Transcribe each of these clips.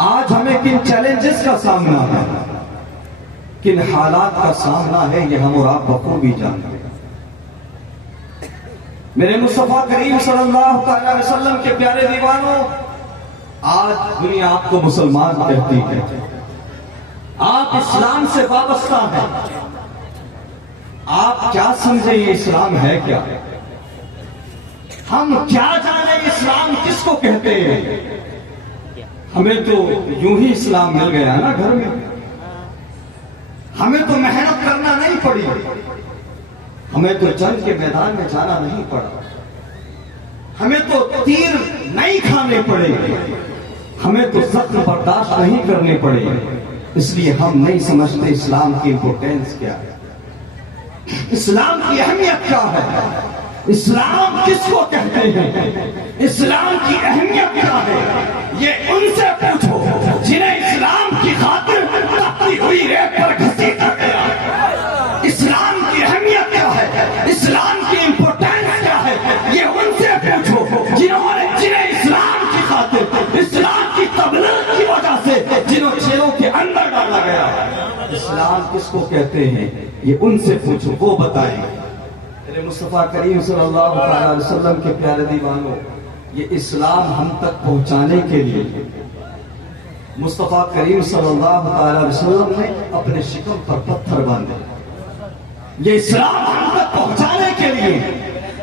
آج ہمیں کن چیلنجز کا سامنا ہے، کن حالات کا سامنا ہے، یہ ہم اور آپ بخوبی جانتے ہیں۔ میرے مصطفیٰ کریم صلی اللہ علیہ وسلم کے پیارے دیوانوں، آج دنیا آپ کو مسلمان کہتی ہے، آپ اسلام سے وابستہ ہیں، آپ کیا سمجھیں یہ اسلام ہے کیا؟ ہم کیا جانیں اسلام کس کو کہتے ہیں؟ ہمیں تو یوں ہی اسلام مل گیا نا گھر میں، ہمیں تو محنت کرنا نہیں پڑی، ہمیں تو جنگ کے میدان میں جانا نہیں پڑا، ہمیں تو تیر نہیں کھانے پڑے، ہمیں تو زخم برداشت نہیں کرنے پڑے، اس لیے ہم نہیں سمجھتے اسلام کی امپورٹینس کیا ہے، اسلام کی اہمیت کیا ہے، اسلام کس کو کہتے ہیں، اسلام کی اہمیت کیا ہے، یہ ان سے پوچھو جنہیں اسلام کی خاطر تپتی ہوئی ریت پر گھسیٹا گیا۔ اسلام کی اہمیت کیا ہے، اسلام کی امپورٹینس کیا ہے، یہ ان سے پوچھو جنہیں اسلام کی خاطر، اسلام کی تبلیغ کی وجہ سے جنہوں جیلوں کے اندر ڈالا گیا۔ اسلام کس کو کہتے ہیں یہ ان سے پوچھو، وہ بتائیں۔ میرے مصطفیٰ کریم صلی اللہ علیہ وسلم کے پیارے دیوانوں، یہ اسلام ہم تک پہنچانے کے لیے مصطفیٰ کریم صلی اللہ علیہ وسلم نے اپنے شکم پر پتھر باندھے، یہ اسلام ہم تک پہنچانے کے لیے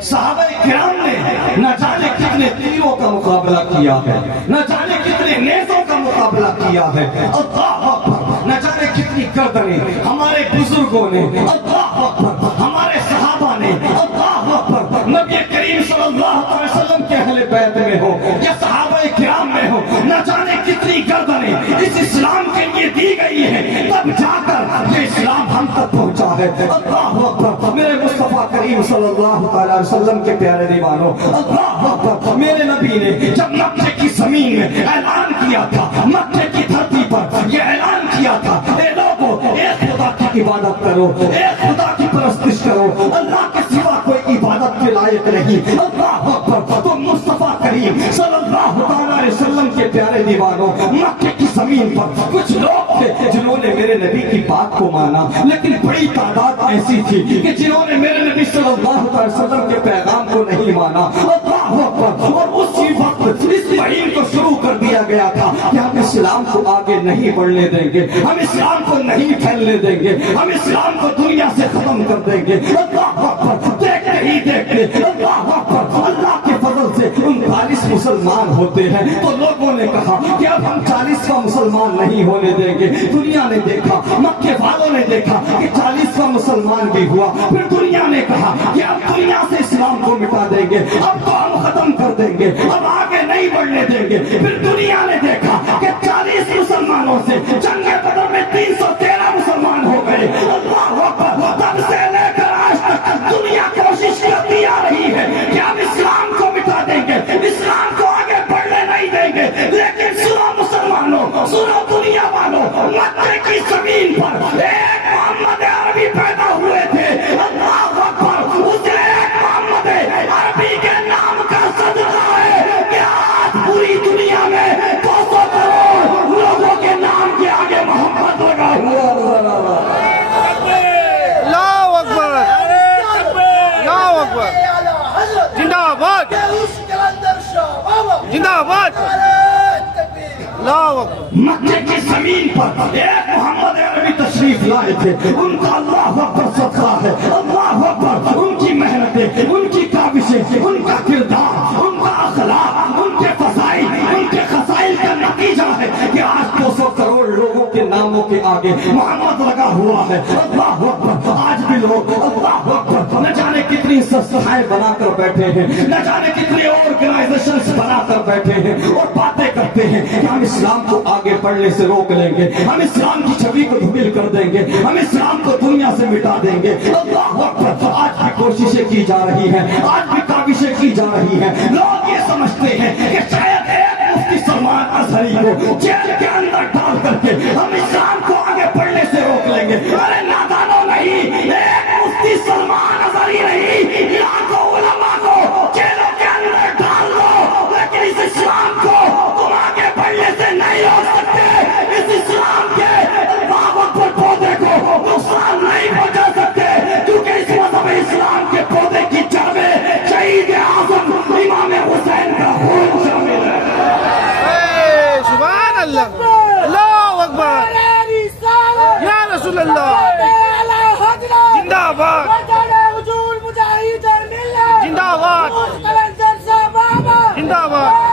صحابہ کرام نے نہ جانے کتنے تیروں کا مقابلہ کیا ہے، نہ جانے کتنے نیزوں کا مقابلہ کیا ہے، اللہ اکبر، نہ جانے کتنی گردنیں ہمارے بزرگوں نے، اللہ اکبر، ہمارے صحابہ نے، اللہ اکبر، نبی کریم صلی اللہ علیہ وسلم کے اہل بیت میں ہو یا صحابہ کرام میں ہو، نہ جانے کتنی گردنیں اس اسلام کے لیے دی گئی ہیں، تب جا کر یہ اسلام ہم تک پہنچا ہے۔ اللہ اکبر، میرے مصطفیٰ کریم صلی اللہ علیہ وسلم کے پیارے دیوانوں، اللہ اکبر، میرے نبی نے جب مکے کی زمین میں اعلان کیا تھا، مکے کی دھرتی پر یہ اعلان کیا تھا، اے لوگوں ایک خدا کی عبادت کرو، ایک خدا کی پرستش کرو، اللہ کے سوا کوئی عبادت کے لائق نہیں۔ اللہ اکبر، تو مصطفیٰ کریم صلی اللہ علیہ وسلم کے پیارے دیوانوں، مکے کی زمین پر کچھ لوگ تھے جنہوں نے میرے نبی کی بات کو مانا، لیکن بڑی تعداد ایسی تھی کہ جنہوں نے میرے نبی صلی اللہ علیہ وسلم کے پیغام کو نہیں مانا۔ اللہ اکبر، اور اسی وقت اس مہین کو شروع کر دیا گیا تھا کہ ہم اسلام کو آگے نہیں بڑھنے دیں گے، ہم اسلام کو نہیں پھیلنے دیں گے، ہم اسلام کو دنیا سے ختم کر دیں گے۔ اللہ اکبر، دیکھتے ہی دیکھتے اللہ اکبر، اللہ کے فضل سے 39 مسلمان ہوتے ہیں، تو لوگوں نے کہا کہ اب ہم 40واں مسلمان نہیں ہونے دیں گے۔ دنیا نے دیکھا، مکے والوں نے دیکھا کہ 40واں مسلمان بھی ہوا، پھر دنیا نے کہا کہ اب دنیا سے اسلام کو مٹا دیں گے، اب تو ہم ختم کر دیں گے، اب آگے نہیں بڑھنے دیں گے۔ پھر دنیا نے دیکھا کہ 40 مسلمانوں سے جنگ بدر میں 313 مسلمان ہو گئے۔ اللہ اکبر، تب سے لے کر آج تک دنیا کوشش کرتی آ رہی ہے کہ ہم اسلام کو مٹا دیں گے، اسلام کو آگے بڑھنے نہیں دیں گے، لیکن سنو مسلمانوں، سنو دنیا والوں، مکے کی زمین پر ایک محمد عربی پیدا ہوئے تھے۔ اللہ اکبر، اس ایک محمد عربی کے نام کا صدقہ ہے کہ آج پوری دنیا میں 200 کروڑ لوگوں کے نام کے آگے محمد لگا ہوا۔ اللہ اکبر، اللہ اکبر، زندہ آباد، زندہ آباد، اللہ اکبر۔ مکے کی زمین پر ایک محمد عربی تشریف لائے تھے، ان کا اللہ اکبر صدقہ ہے، اللہ اکبر، ان کی محنتیں، ان کی کاوشیں، ان کا کردار، ان کا اخلاق، ان کے فضائل، ان کے خصائل کا نتیجہ ہے کہ آج 200 کروڑ لوگوں کے ناموں کے آگے محمد لگا ہوا ہے۔ اللہ اکبر، آج بھی لوگ اللہ اکبر نہ جانے کتنی سنستھائیں بنا کر بیٹھے ہیں، نہ جانے کتنے آرگنائزیشنز بنا کر بیٹھے ہیں اور باتیں کرتے ہیں کہ ہم اسلام کو آگے بڑھنے سے روک لیں گے، ہم اسلام کی چھوی کو دھمل کر دیں گے، ہم اسلام کو دنیا سے مٹا دیں گے۔ اللہ اکبر، آج بھی کوششیں کی جا رہی ہیں، آج بھی کاوشیں کی جا رہی ہیں۔ لوگ یہ سمجھتے ہیں کہ شاید ایک مفتی سلمان اظہری کو جیل کے اندر ڈال کر کے ہم اسلام کو آگے بڑھنے سے روک لیں گے۔ ارے نادانوں، نہیں، ایک مفتی سلمان اظہری نہیں، لاکھوں علماء کو جیلوں کے اندر ڈال دو، لیکن اس اسلام کو تم آگے بڑھنے سے نہیں روک سکتے۔ اللہ اللہ اکبر یا رسول اللہ زندہ آباد زندہ آباد زندہ آباد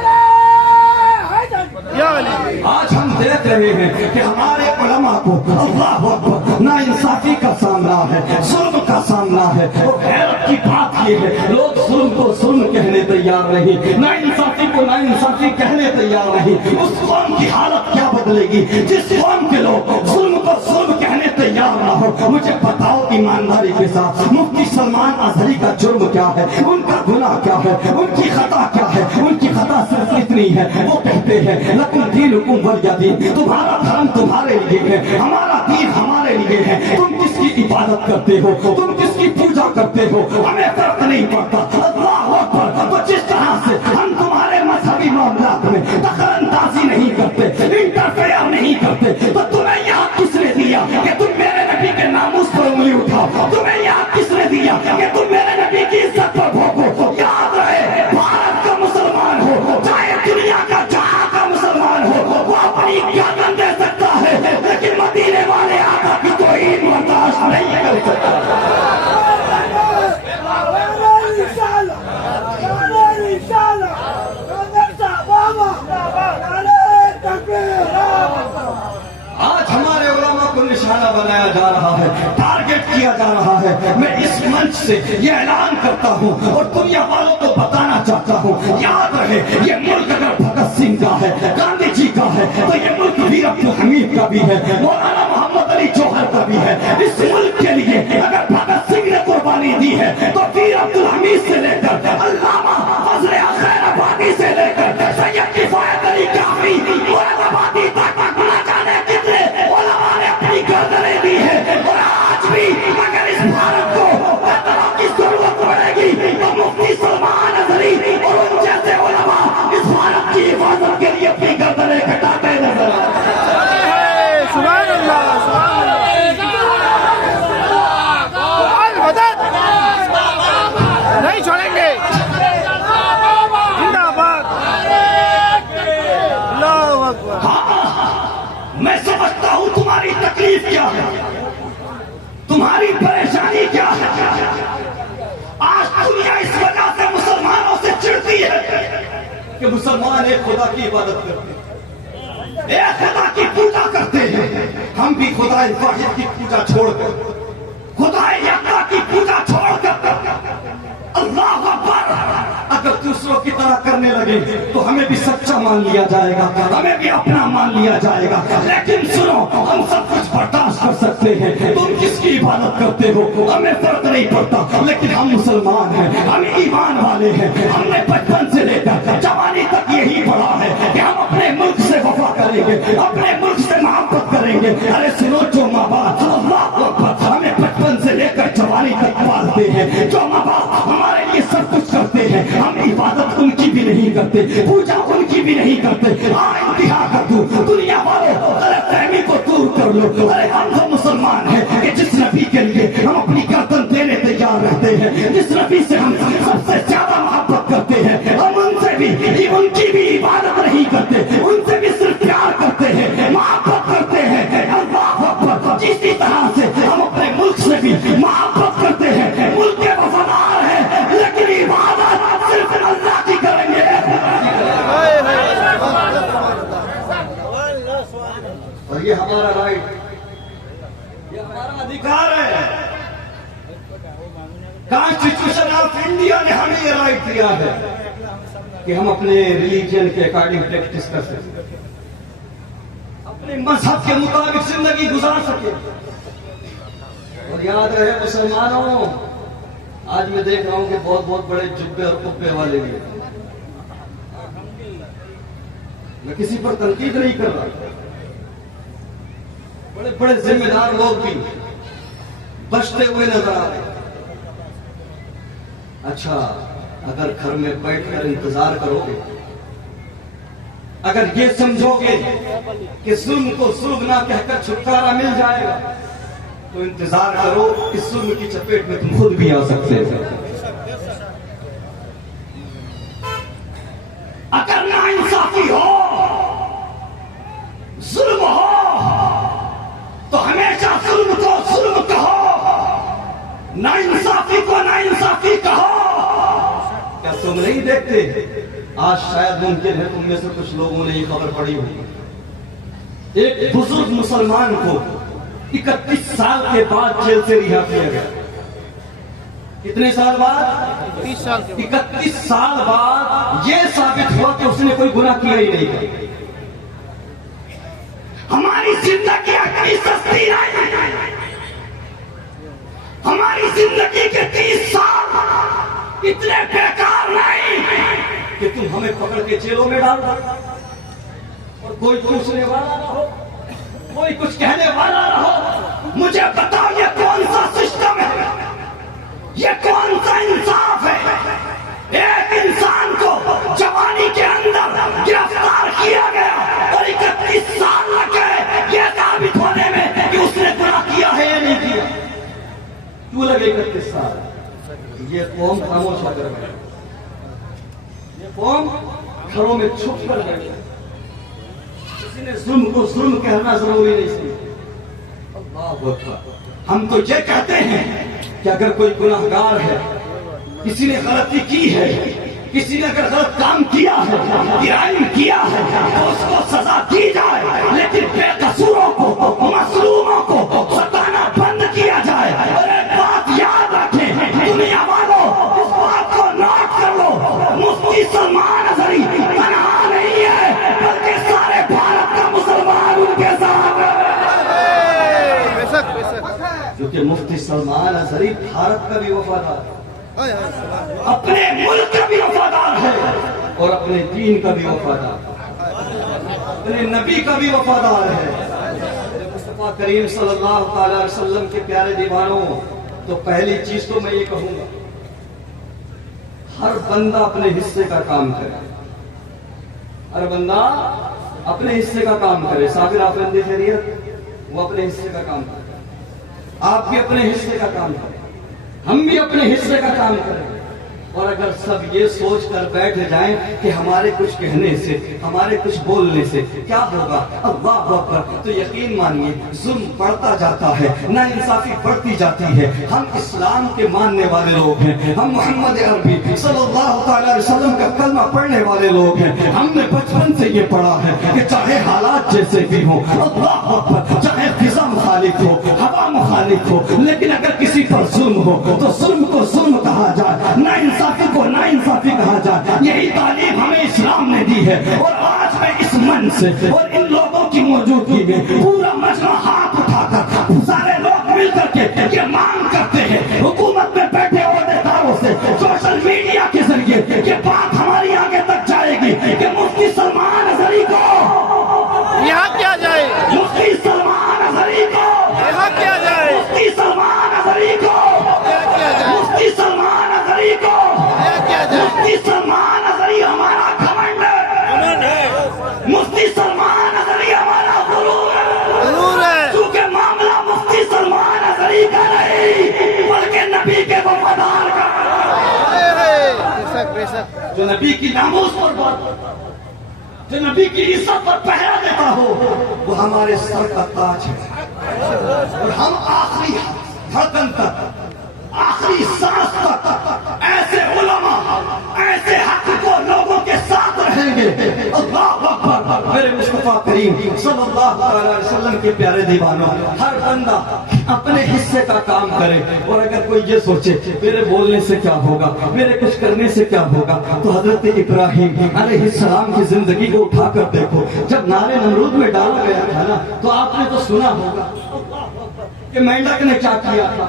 یا علی. آج ہم دیکھ رہے ہیں کہ ہمارے علماء کو اللہ اکبر نا انصافی کا سامنا ہے، ظلم کا سامنا ہے. اور حیرت کی بات یہ ہے لوگ ظلم کو ظلم کہنے تیار نہیں، نا انصافی کو نا انصافی کہنے تیار نہیں. اس قوم کی حالت کیا بدلے گی جس قوم کے لوگ ظلم کو ظلم کہنے تیار نہ ہو؟ مجھے بتاؤ ایمانداری کے ساتھ مفتی سلمان اظہری کا جرم کیا ہے، ان کا گناہ کیا ہے، ان کی خطا کیا ہے؟ ان کی خطا صرف اتنی ہے، وہ کہتے ہیں لیکن دینکم ولی دین، تمہارا دھرم تمہارے لیے ہے، ہمارا دین ہمارے لیے ہے. تم کس کی عبادت کرتے ہو، تم کس کی پوجا کرتے ہو، ہمیں فرق نہیں پڑتا. اللہ اکبر. تو جس طرح سے ہم تمہارے مذہبی معاملات میں دخل اندازی نہیں کرتے، انٹرفیئر نہیں کرتے، تو تمہیں یہاں کس نے دیا کہ تم میرے نبی کے ناموس پر انگلی اٹھاؤ؟ تمہیں یہاں کس نے دیا کہ تم میرے نبی کی عزت پر بھوکو؟ یاد رہے بھارت کا مسلمان ہو چاہے دنیا کا جہاں کا مسلمان ہو، وہ اپنی گردن دے سکتا ہے لیکن مدینے والے آقا کی توہین برداشت نہیں کر سکتا. آج ہمارے علماء کو نشانہ بنایا جا رہا ہے، ٹارگٹ کیا جا رہا ہے. میں اس منچ سے یہ اعلان کرتا ہوں اور دنیا والوں کو بتانا چاہتا ہوں، یاد رہے یہ ملک اگر بھگت سنگھ کا ہے، گاندھی جی کا ہے، تو یہ ملک ویر عبدالحمید کا بھی ہے، مولانا محمد علی جوہر کا بھی ہے. اس ملک کے لیے اگر بھگت سنگھ نے قربانی دی ہے تو ویر عبدالحمید سے لے کر علامہ فضل خیر آبادی سے لے کر سید کفایت علی کاملی مراد آبادی تک نہ جانے کتنے علماء نے اپنی گردنیں دی ہے. اور آج بھی اگر اس بھارت کو بہتروں کی ضرورت پڑے گی تو مفتی سلمان اظہری اور ان جیسے علماء اس بھارت کی حفاظت کے لیے اپنی گردنیں کٹاتے نظر آتے ہیں. سبحان اللہ سبحان اللہ. مدد نہیں چھوڑیں گے. زندہ آباد اللہ اکبر. میں سمجھتا ہوں تمہاری تکلیف کیا ہے، تمہاری پریشانی کیا ہے. آج دنیا اس وجہ سے مسلمانوں سے چڑھتی ہے کہ مسلمان ایک خدا کی عبادت کرتے ہیں، ایک خدا کی پوجا کرتے ہیں. ہم بھی خدا واحد کی پوجا چھوڑ کر، خدا یکتا کی پوجا چھوڑ کر اللہ اکبر اگر دوسروں کی طرح کرنے لگے تو ہمیں بھی سچا مان لیا جائے گا، ہمیں بھی اپنا مان لیا جائے گا. لیکن سنو، ہم سب کچھ برداشت کر سکتے ہیں. تم کس کی عبادت کرتے ہو ہمیں فرق نہیں پڑتا، لیکن ہم مسلمان ہیں، ہم ایمان والے ہیں. ہم نے بچپن سے لے کر جوانی تک یہی پڑھا ہے کہ ہم اپنے ملک سے وفا کریں گے، اپنے ملک سے محبت کریں گے. ارے سنو، جو ماں باپ اللہ اکبر ہمیں بچپن سے لے کر جوانی تک پالتے ہیں، جو ماں باپ ہمارے لیے سب کچھ کرتے ہیں، ہم عبادت ان کی بھی نہیں کرتے، پوجا ان کی بھی نہیں کرتے. انتہا کر دوں دنیا والوں، غلط فہمی کو دور کر لو. ارے ہم تو مسلمان ہیں کہ جس نبی کے لیے ہم اپنی گردن دینے تیار رہتے ہیں، جس نبی سے ہم سب سے زیادہ محبت کرتے ہیں، ہم ان سے بھی ان کی بھی عبادت نہیں کرتے، ان سے بھی صرف پیار کرتے ہیں، محبت کرتے ہیں. اللہ اکبر. اسی طرح سے ہم اپنے ملک سے بھی محبت کرتے ہیں، ملک کے وفادار ہیں، لیکن عبادت صرف اللہ کی کریں گے. اور یہ ہمارا رائٹ، یہ ہمارا ادھیکار ہے. کانسٹیٹیوشن آف انڈیا نے ہمیں یہ رائٹ دیا ہے کہ ہم اپنے ریلیجن کے اکارڈنگ پریکٹس کر سکیں، اپنے مذہب کے مطابق زندگی گزار سکیں. اور یاد رہے مسلمانوں، آج میں دیکھ رہا ہوں کہ بہت بہت بڑے جبے اور قبے والے بھی ہیں. میں کسی پر تنقید نہیں کر رہا، بڑے بڑے ذمہ دار لوگ بھی بچتے ہوئے نظر آ رہے ہیں. اچھا، اگر گھر میں بیٹھ کر انتظار کرو گے، اگر یہ سمجھو گے کہ ظلم کو ظلم نہ کہہ کر چھٹکارا مل جائے گا، تو انتظار کرو، اس ظلم کی چپیٹ میں تم خود بھی آ سکتے ہیں. اگر نا انصافی ہو ظلم ہو تو ہمیشہ ظلم کو ظلم کہو، نا انصافی کو نا انصافی کہو۔ کیا تم نہیں دیکھتے آج شاید ممکن ہے تم میں سے کچھ لوگوں نے یہ خبر پڑھی ہوئی، ایک بزرگ مسلمان کو 31 سال کے بعد جیل سے رہا کیا گیا۔ کتنے سال بعد؟ 30 سال کے 31 سال بعد یہ ثابت ہوا کہ اس نے کوئی گناہ کیا ہی نہیں۔ ہماری زندگی اتنی سستی نہیں، ہماری زندگی کے 30 سال اتنے بیکار نہیں کہ تم ہمیں پکڑ کے جیلوں میں ڈال دو اور کوئی پوچھنے والا نہ ہو، کوئی کچھ کہنے والا نہ ہو۔ مجھے بتاؤ یہ کون سا سسٹم ہے، یہ کون سا انصاف ہے؟ ایک انسان کو جوانی کے اندر گرفتار کیا گیا اور 31 سال لگ گئے یہ ثابت ہونے میں کہ اس نے گناہ کیا ہے یا نہیں کیا۔ کیوں لگے 31 سال؟ یہ قوم خاموش ہو کر گئی، یہ قوم گھروں میں چھپ کر گئی۔ کسی نے ظلم کو ظلم کہنا ضروری نہیں سمجھا۔ اللہ اکبر۔ ہم تو یہ کہتے ہیں کہ اگر کوئی گناہگار ہے، کسی نے غلطی کی ہے، کسی نے اگر غلط کام کیا ہے، جرائم کیا ہے تو اس کو سزا دی جائے، لیکن بے قصوروں کو، مظلوموں کو ستانا بند کیا جائے۔ اور ایک بات یاد رکھیں دنیا والوں، اس بات کو نوٹ کر لو، مفتی سلمان اظہری تنہا نہیں ہے بلکہ سارے بھارت کا مسلمان ان کے ساتھ ہے۔ کیونکہ مفتی سلمان اظہری بھارت کا بھی وفادار ہے، اپنے ملک کا بھی وفادار ہے اور اپنے دین کا بھی وفادار ہے، اپنے نبی کا بھی وفادار ہے۔ مصطفیٰ کریم صلی اللہ تعالی علیہ وسلم کے پیارے دیوانوں، تو پہلی چیز تو میں یہ کہوں گا، ہر بندہ اپنے حصے کا کام کرے، ہر بندہ اپنے حصے کا کام کرے۔ صابر آفرندی خیریت وہ اپنے حصے کا کام کرے، آپ بھی اپنے حصے کا کام کریں، ہم بھی اپنے حصے کا کام کریں۔ اور اگر سب یہ سوچ کر بیٹھ جائیں کہ ہمارے کچھ کہنے سے، ہمارے کچھ بولنے سے کیا ہوگا، اللہ اکبر، تو یقین مانیے ظلم بڑھتا جاتا ہے، نا انصافی بڑھتی جاتی ہے۔ ہم اسلام کے ماننے والے لوگ ہیں، ہم محمد عربی صلی اللہ تعالی علیہ وسلم کا کلمہ پڑھنے والے لوگ ہیں۔ ہم نے بچپن سے یہ پڑھا ہے کہ چاہے حالات جیسے بھی ہوں، اللہ اکبر، چاہے فضا مخالف ہو، ہوا مخالف ہو، لیکن اگر کسی پر ظلم ہو تو ظلم کو ظلم کہا جائے، نا انصافی کو نا انصافی کہا جائے۔ یہی تعلیم ہمیں اسلام نے دی ہے۔ اور آج میں اس من سے اور ان لوگوں کی موجودگی میں پورا مجمع ہاتھ اٹھا کر سارے لوگ مل کر کے یہ مانگ کرتے ہیں حکومت میں بیٹھے عہدیداروں سے، سوشل میڈیا کے ذریعے یہ بات ہماری آگے تک جائے گی کہ مفتی سلمان اظہری کو یہاں کیا جائے، مفتی سلمان اظہری کو یہاں کیا جائے، مفتی سلمان اظہری کو کیا جائے، مفتی سلمان اظہری کو کیا جائے۔ مفتی سلمان اظہری ہمارا گھمنڈ ہے، مفتی سلمان اظہری ہمارا غرور ہے، ضرور ہے، کیونکہ معاملہ مفتی سلمان اظہری کا نہیں بلکہ نبی کے وفادار کا، بے شک جو نبی کی ناموس پر بات کرتا ہو، جو نبی کی عزت پر پہرا دیتا ہو، وہ ہمارے سر کا تاج ہے۔ اور ہم آخری دھڑکن تک، آخری سانس تک ایسے علماء، ایسے حق کو لوگوں کے ساتھ رہیں گے۔ اللہ اکبر۔ میرے مصطفیٰ کریم صلی اللہ علیہ وسلم کے پیارے دیوانوں، ہر بندہ اپنے حصے کا کام کرے۔ اور اگر کوئی یہ سوچے میرے بولنے سے کیا ہوگا، میرے کچھ کرنے سے کیا ہوگا، تو حضرت ابراہیم علیہ السلام کی زندگی کو اٹھا کر دیکھو۔ جب نارے نمرود میں ڈالا گیا تھا نا، تو آپ نے تو سنا ہوگا کہ مینڈک نے کیا کیا تھا۔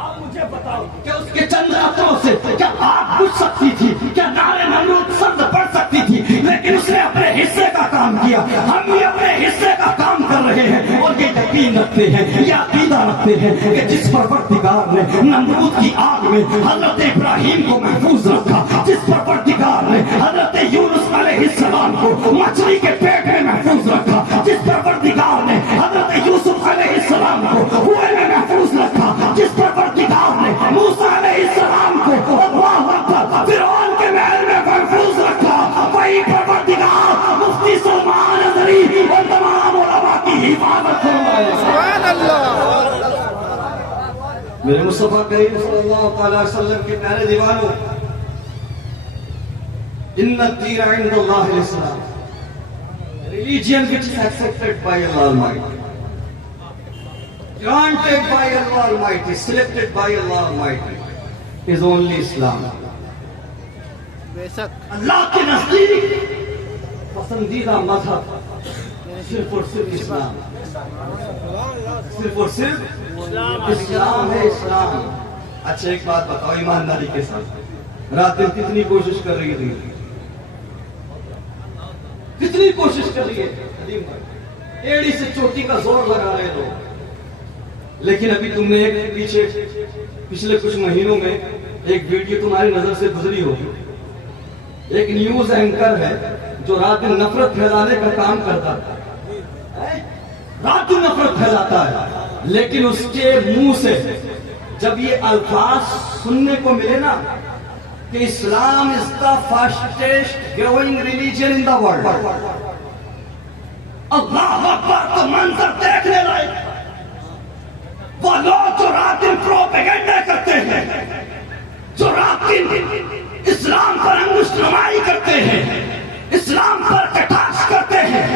آپ مجھے بتاؤ کہ اس کے چند قطروں سے کیا آگ بجھ سکتی تھی، کیا نارے نمرود سرد پڑ سکتی تھی، لیکن اس نے اپنے حصے کا کام کیا۔ ہم بھی اپنے حصے کا کام کر رہے ہیں اور یہ یقین رکھتے ہیں، یہ عقیدہ رکھتے ہیں کہ جس پروردگار نے نمرود کی آگ میں حضرت ابراہیم کو محفوظ رکھا، جس پروردگار نے حضرت یونس علیہ السلام کو مچھلی کے پیٹ میں محفوظ رکھا، جس پروردگار نے حضرت یوسف علیہ السلام کو کنویں میں محفوظ رکھا، جس پروردگار نے موسیٰ علیہ السلام کو اللہ اکبر فرعون کے محل میں محفوظ رکھا، وہی پروردگار مفتی سلمان اظہری اور ہے سبحان اللہ میرے مصطفیٰ کریم صلی اللہ تعالی وسلم کے پیارے دیوانوں، ان الدین عند اللہ الاسلام، religion which is accepted by Allah Almighty, granted by Allah Almighty, selected by Allah Almighty, is only Islam. بے شک اللہ کے نزدیک پسندیدہ مذہب صرف اور صرف اسلام، صرف اور صرف اسلام ہے، اسلام. اچھا ایک بات بتاؤ ایمانداری کے ساتھ، رات دن کتنی کوشش کر رہی ہے، کتنی کوشش کر رہی ہے، ایڑی سے چوٹی کا زور لگا رہے لوگ، لیکن ابھی تم نے ایک پچھلے کچھ مہینوں میں ایک ویڈیو تمہاری نظر سے گزری ہوگی. ایک نیوز اینکر ہے جو رات دن نفرت پھیلانے کا کام کرتا ہے، رات دن نفرت پھیلاتا ہے، لیکن اس کے منہ سے جب یہ الفاظ سننے کو ملے نا کہ Islam is the fastest growing religion in the world, اللہ اکبر، تو منظر دیکھنے لائق. وہ لوگ جو رات دن پروپیگنڈا کرتے ہیں، جو رات دن اسلام پر انگشت نمائی کرتے ہیں، اسلام پر کٹاخ کرتے ہیں،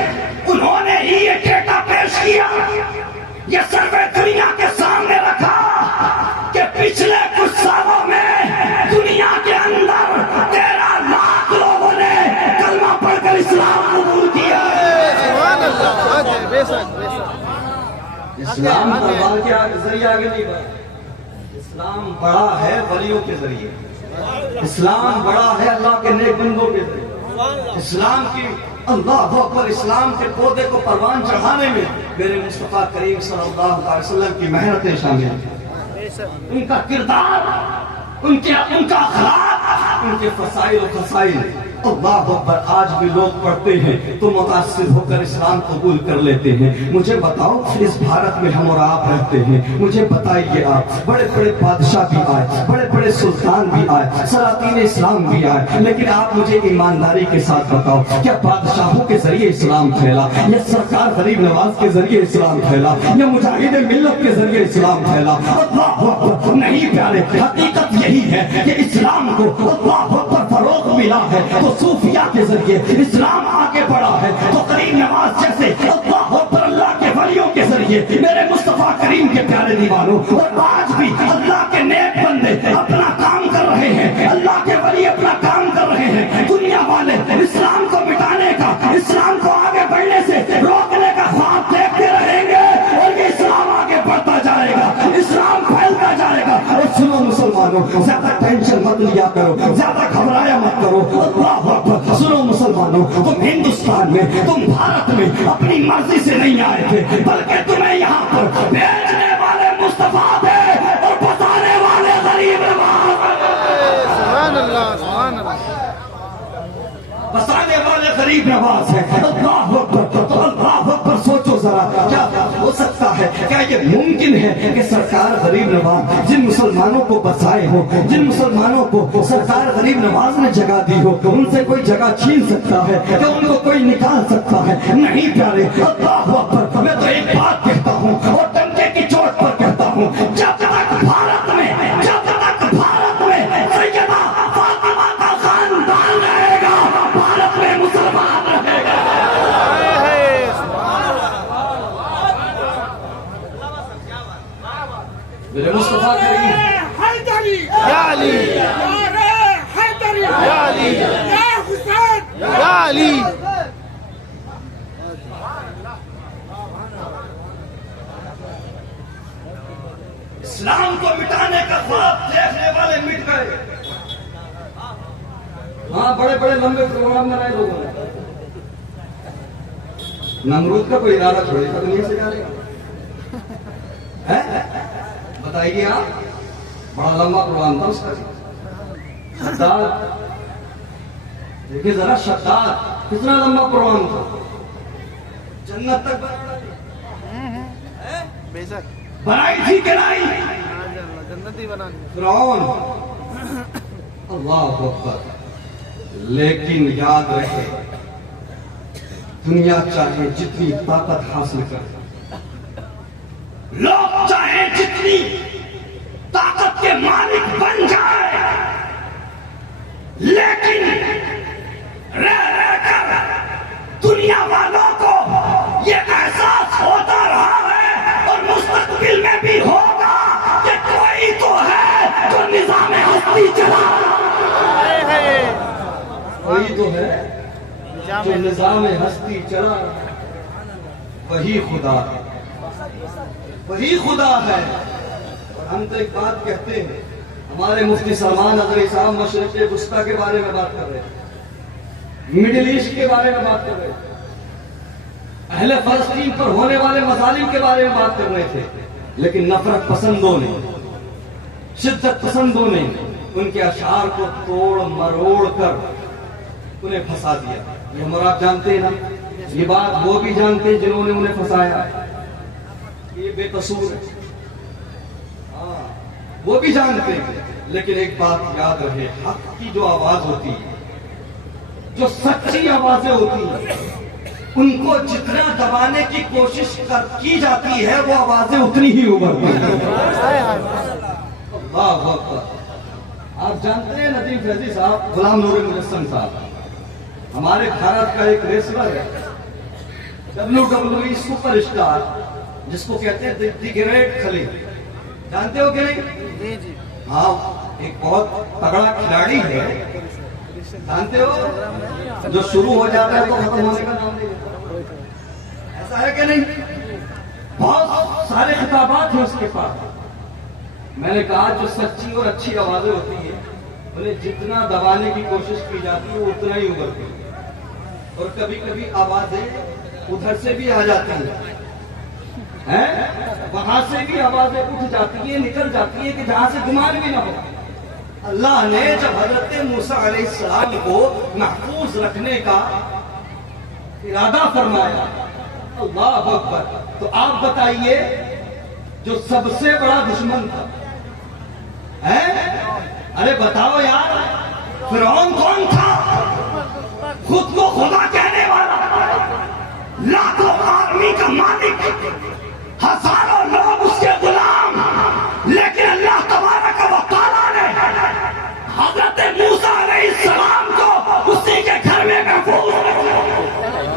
انہوں نے ہی یہ ڈیٹا پیش کیا، یہ سروے دنیا کے سامنے رکھا کہ پچھلے کچھ سالوں میں دنیا کے اندر 13 لاکھ لوگوں نے کلمہ پڑھ کر اسلام قبول کیا ہے. سبحان اللہ بے شک بے شک اسلام دربار کے ذریعے آگے نہیں بڑھا، اسلام بڑا ہے ولیوں کے ذریعے، اسلام بڑا ہے اللہ کے نیک بندوں کے ذریعے. اسلام کی اللہ اکبر، اسلام کے پودے کو پروان چڑھانے میں میرے مصطفیٰ کریم صلی اللہ علیہ وسلم کی محنتیں شامل ہیں، ان کا کردار، ان کا اخلاق، ان کے فضائل و خصائل. اللہ اکبر، آج بھی لوگ پڑھتے ہیں تو متاثر ہو کر اسلام قبول کر لیتے ہیں. مجھے بتاؤ، اس بھارت میں ہم اور آپ رہتے ہیں، مجھے بتائیے آپ، بڑے بڑے بادشاہ بھی آئے، بڑے بڑے سلطان بھی آئے، سلاطین اسلام بھی آئے، لیکن آپ مجھے ایمانداری کے ساتھ بتاؤ، کیا بادشاہوں کے ذریعے اسلام پھیلا، یا سرکار غریب نواز کے ذریعے اسلام پھیلا، یا مجاہد ملت کے ذریعے اسلام پھیلا؟ اللہ اکبر، نہیں پیارے، حقیقت یہی ہے کہ اسلام کو اللہ اکبر فروغ ملا ہے تو صوفیہ کے ذریعے، اسلام آگے بڑھا ہے تو غریب نواز جیسے اللہ اکبر اللہ کے ولیوں کے ذریعے، میرے مصطفیٰ کریم کے پیارے دیوانوں. اور آج بھی اللہ کے نیک بندے اپنا کام کر رہے ہیں، اللہ کے ولی اپنا کام کر رہے ہیں. دنیا والے اسلام کو مٹانے کا، اسلام کو آگے بڑھنے سے روکنے کا خواب دیکھتے رہیں گے، اور یہ اسلام آگے بڑھتا جائے گا، اسلام پھیلتا جائے گا. اور سنو مسلمانوں، زیادہ ٹینشن مت لیا کرو، زیادہ گھبرایا مت کرو. اللہ اکبر، سنو مسلمانوں، تم ہندوستان میں، تم بھارت میں اپنی مرضی سے نہیں آئے تھے، بلکہ تمہیں یہاں پر بھیجنے والے مصطفیٰ تھے اور بتانے والے غریب نواز. سبحان اللہ سبحان اللہ بسانے والے غریب نواز ہیں. اللہ اکبر، تو اللہ اکبر، سوچو ذرا، کیا ہو سکتا ہے، کیا یہ ممکن ہے کہ سرکار غریب نواز جن مسلمانوں کو بسائے ہو، جن مسلمانوں کو سرکار غریب نواز نے جگہ دی ہو، ان سے کوئی جگہ چھین سکتا ہے، کہ ان کو کوئی نکال سکتا ہے؟ نہیں پیارے. اللہ اکبر، میں تو ایک بات کہتا ہوں اور ڈنکے کی چوٹ پر کہتا ہوں، جب تک بھارت میں سیدہ فاطمہ کا خاندان رہے گا، بھارت میں مسلمان رہے گا. میرے مصطفیٰ کریم، حیدری یا علی حیدری یا علی یا حسین یا علی. اسلام کو مٹانے کا خواب دیکھنے والے مٹ گئے. ہاں، بڑے بڑے لمبے پروگرام بنائے لوگوں نے. نمرود کا کوئی ارادہ چھوڑے گا دنیا سے جانے کا؟ بتائیے آپ، بڑا لمبا پروگرام تھا اس کا. شداد، دیکھیے ذرا، شداد کتنا لمبا پروگرام تھا، جنت تک بے شک بنائی تھی کہ نہیں؟ جنتی بنانے. فرعون، اللہ اکبر. لیکن یاد رہے، دنیا چاہے جتنی طاقت حاصل کرے، لوگ چاہیں جتنی طاقت کے مالک بن جائے، لیکن رہ رہ کر دنیا والوں کو یہ احساس ہوتا رہا ہے اور مستقبل میں بھی ہوگا کہ کوئی تو ہے جو نظام ہستی چلا رہا ہے، کوئی تو ہے جو نظام ہستی چلا رہا ہے، وہی خدا ہے، وہی خدا ہے۔ اور ہم تو ایک بات کہتے ہیں، ہمارے مفتی سلمان حضری صاحب مشرق وسطیٰ کے بارے میں بات کر رہے ہیں، مڈل ایسٹ کے بارے میں بات کر رہے ہیں، اہل فلسطین پر ہونے والے مظالم کے بارے میں بات کر رہے تھے، لیکن نفرت پسندوں نے، شدت پسندوں نے ان کے اشعار کو توڑ مروڑ کر انہیں پھنسا دیا۔ یہ مراد جانتے ہیں نا، یہ بات وہ بھی جانتے ہیں جنہوں نے انہیں پھنسایا، یہ بے قصور ہے، ہاں وہ بھی جانتے ہیں، لیکن ایک بات یاد رہے، حق کی جو آواز ہوتی ہے، جو سچی آوازیں ہوتی ہیں، ان کو جتنا دبانے کی کوشش کی جاتی ہے وہ آوازیں اتنی ہی ابھرتی ہیں۔ اللہ اکبر۔ آپ جانتے ہیں ندیم فیضی صاحب، غلام نور مجسم صاحب ہمارے بھارت کا ایک ریسلر ہے، WWE سپر اسٹار، جس کو کہتے ہیں دی گریٹ خلی، جانتے ہو کہ نہیں؟ ہاں، ایک بہت تگڑا کھلاڑی ہے، جانتے ہو، جو شروع ہو جاتا ہے تو ختم ہونے کا نام نہیں لیتا، ایسا ہے کہ نہیں؟ بہت سارے خطابات ہیں اس کے پاس۔ میں نے کہا جو سچی اور اچھی آوازیں ہوتی ہیں انہیں جتنا دبانے کی کوشش کی جاتی ہے وہ اتنا ہی ابھرتی ہے، اور کبھی کبھی آوازیں ادھر سے بھی آ جاتی ہیں، وہاں سے بھی آوازیں اٹھ جاتی ہیں، نکل جاتی ہیں کہ جہاں سے گمان بھی نہ ہو۔ اللہ نے جب حضرت موسیٰ علیہ السلام کو محفوظ رکھنے کا ارادہ فرمایا، اللہ اکبر، تو آپ بتائیے جو سب سے بڑا دشمن تھا، ارے بتاؤ یار، فرعون کون تھا؟ خود کو خدا کہنے والا، لاکھوں آدمی کا مالک، ہزاروں لوگ اس کے غلام، لیکن اللہ تبارک و تعالیٰ نے حضرت موسیٰ علیہ السلام کو اسی کے گھر میں محفوظ رکھا۔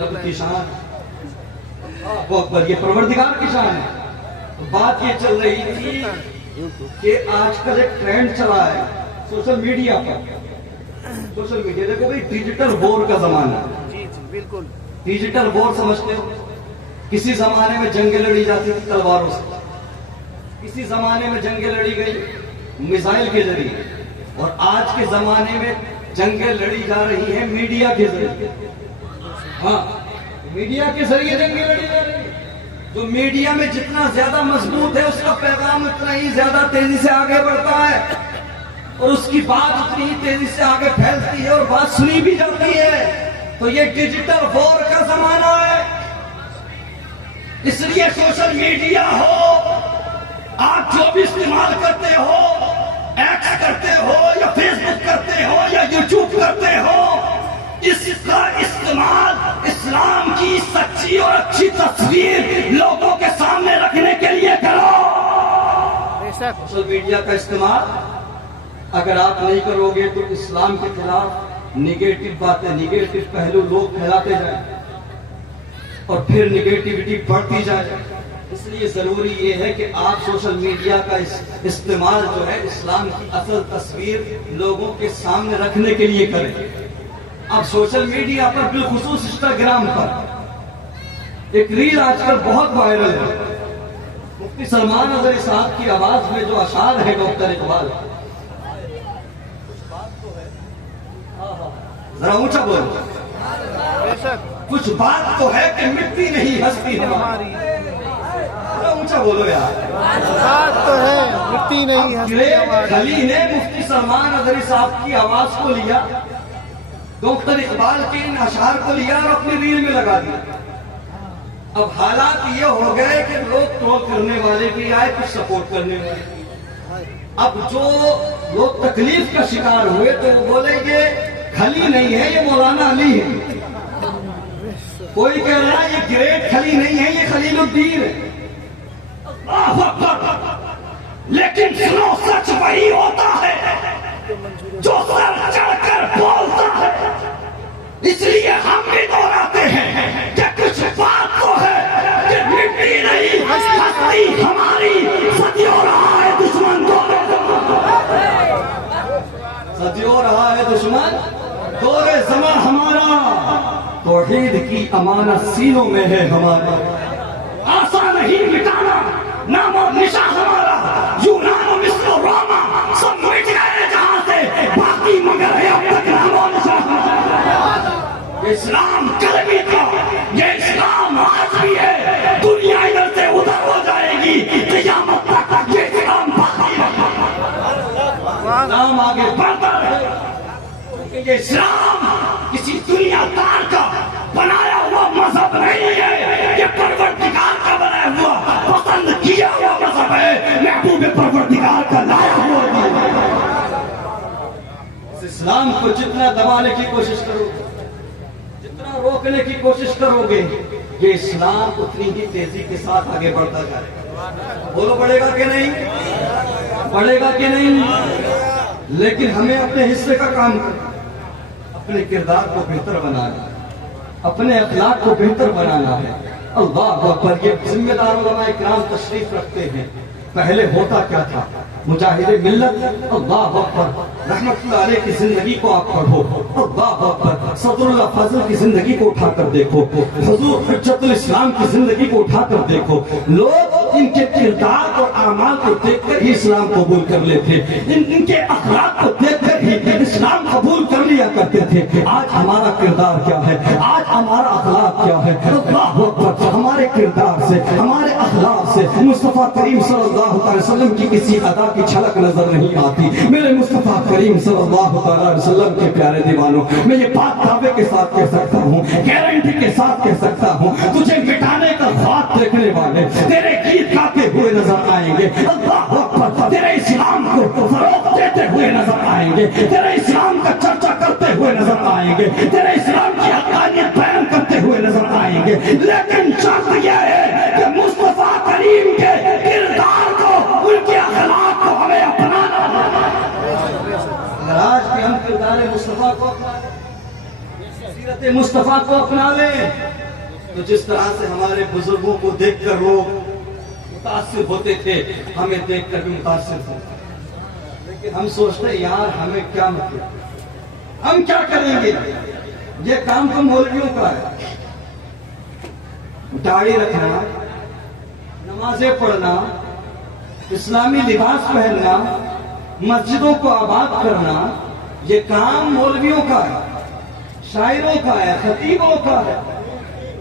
رب کی شان، وہ اکبر، یہ پروردگار کی شان ہے۔ بات یہ چل رہی تھی کہ آج کل ایک ٹرینڈ چلا ہے سوشل میڈیا پر، سوشل میڈیا، دیکھو بھائی ڈیجیٹل وار کا زمانہ ہے، بالکل ڈیجیٹل وار سمجھتے ہو؟ کسی زمانے میں جنگیں لڑی جاتی تھی تلواروں سے، کسی زمانے میں جنگیں لڑی گئی میزائل کے ذریعے، اور آج کے زمانے میں جنگیں لڑی جا رہی ہیں میڈیا کے ذریعے۔ ہاں، میڈیا کے ذریعے جنگیں لڑی جا رہی ہیں۔ جو میڈیا میں جتنا زیادہ مضبوط ہے اس کا پیغام اتنا ہی زیادہ تیزی سے آگے بڑھتا ہے، اور اس کی بات اتنی ہی تیزی سے آگے پھیلتی ہے اور بات سنی بھی جاتی ہے۔ تو یہ ڈیجیٹل وار کا زمانہ ہے، اس لیے سوشل میڈیا ہو، آپ جو بھی استعمال کرتے ہو، ایکس کرتے ہو یا فیس بک کرتے ہو یا یوٹیوب کرتے ہو، اس کا استعمال اسلام کی سچی اور اچھی تصویر لوگوں کے سامنے رکھنے کے لیے کرو۔ سوشل میڈیا کا استعمال اگر آپ نہیں کرو گے تو اسلام کے خلاف نگیٹو باتیں، نگیٹو پہلو لوگ پھیلاتے جائیں اور پھر نگیٹیوٹی بڑھتی جائے۔ اس لیے ضروری یہ ہے کہ آپ سوشل میڈیا کا استعمال جو ہے اسلام کی اصل تصویر لوگوں کے سامنے رکھنے کے لیے کریں۔ اب سوشل میڈیا پر بالخصوص انسٹاگرام پر ایک ریل آج کل بہت وائرل ہے، مفتی سلمان حضری صاحب کی آواز میں جو اشعار ہے ڈاکٹر اقبال، ذرا اونچا بولو، کچھ بات تو ہے کہ مٹتی نہیں ہستی ہماری، ذرا اونچا بولو یار، بات تو ہے مٹتی نہیں ہستی ہماری۔ خلی نے مفتی سلمان حضری صاحب کی آواز کو لیا، ڈاکٹر اقبال کے ان اشعار کو لیا اور اپنی ریل میں لگا دیا۔ اب حالات یہ ہو گئے کہ لوگ ٹرول کرنے والے بھی آئے، کچھ سپورٹ کرنے والے بھی۔ اب جو لوگ تکلیف کا شکار ہوئے تو وہ بولے یہ خلی نہیں ہے، یہ مولانا علی ہے، کوئی کہہ رہا ہے یہ گریٹ خلی نہیں ہے، یہ خلیل الدین ہے۔ اللہ اکبر۔ لیکن سنو، سچ وہی ہوتا ہے جو سر چڑھ کر بولتا ہے۔ اس لیے ہم بھی دہراتے ہیں کہ کچھ بات تو ہے کہ مٹی نہیں، ہستی ہماری صدیوں رہا ہے دشمن صدیوں رہا ہے دشمن، دور زمان ہمارا توحید کی امانت سینوں میں ہے ہمارا، آسان نہیں مٹانا نام و نشان ہمارا، یونان و مصر و روما سب مٹ گئے جہاں سے، باقی مگر ہے اب تک نام و نشان۔ یہ اسلام کل بھی تھا، یہ اسلام آج بھی ہے، دنیا ادھر سے ادھر ہو جائے گی، قیامت تک یہ اسلام باقی رہے، نام آگے بڑھتا رہے، کیونکہ یہ اسلام کسی دنیا دار کا بنایا ہوا مذہب نہیں ہے، یہ پروردگار کا بنایا ہوا پسند کیا ہوا مذہب ہے، محبوب پروردگار کا لایا ہوا اس اسلام کو جتنا دبانے کی کوشش کرو گے، جتنا روکنے کی کوشش کرو گے، یہ اسلام اتنی ہی تیزی کے ساتھ آگے بڑھتا جائے گا۔ بولو بڑھے گا کہ نہیں؟ بڑھے گا کہ نہیں؟ لیکن ہمیں اپنے حصے کا کام کرنا، اپنے کردار کو بہتر بنانا، اپنے اخلاق کو بہتر بنانا ہے۔ اللہ اکبر۔ یہ ذمہ دار علماء اکرام تشریف رکھتے ہیں۔ پہلے ہوتا کیا تھا؟ مجاہد ملت، اللہ اکبر، رحمت اللہ علیہ کی زندگی کو آپ پڑھو، اللہ اکبر، صدر اللہ فضل کی زندگی کو اٹھا کر دیکھو، حضور حجت الاسلام کی زندگی کو اٹھا کر دیکھو، لوگ ان کے کردار اور اعمال کو دیکھ کر ہی اسلام قبول کر لیتے، ان کے اخلاق کو دیکھ کر ہی اسلام قبول کر لیا کرتے تھے۔ آج ہمارا کردار کیا ہے؟ آج ہمارا اخلاق کیا ہے؟ اللہ اکبر۔ ہمارے کردار سے، ہمارے اخلاق سے مصطفیٰ کریم صلی اللہ علیہ وسلم کی کسی ادا کی جھلک نظر نہیں آتی۔ میرے مصطفیٰ کریم صلی اللہ علیہ وسلم کے پیارے دیوانوں، میں یہ بات دعوے کے ساتھ کہہ سکتا ہوں، گارنٹی کے ساتھ کہہ سکتا ہوں، تجھے مٹانے کا خواب دیکھنے والے تیرے گیت گاتے ہوئے نظر آئیں گے، اللہ اکبر، تیرے اسلام کو فروغ دیتے ہوئے نظر آئیں گے، تیرے اسلام کا چرچا کرتے ہوئے نظر آئیں گے، تیرے اسلام کی حقانیت بیان کرتے ہوئے نظر آئیں گے، لیکن شرط یہ ہے کہ مصطفیٰ کریم کے کردار کو، ان کے اخلاق کو ہمیں اپنانا ہے۔ اگر آج بھی ہم کردار مصطفیٰ کو اپنا لیں، سیرت مصطفیٰ کو اپنا لیں، تو جس طرح سے ہمارے بزرگوں کو دیکھ کر لوگ متاثر ہوتے تھے، ہمیں دیکھ کر بھی متاثر ہوتے، لیکن ہم سوچتے ہیں یار ہمیں کیا مطلب، ہم کیا کریں گے؟ یہ کام تو مولویوں کا ہے، داڑھی رکھنا، نمازیں پڑھنا، اسلامی لباس پہننا، مسجدوں کو آباد کرنا، یہ کام مولویوں کا ہے، شاعروں کا ہے، خطیبوں کا ہے،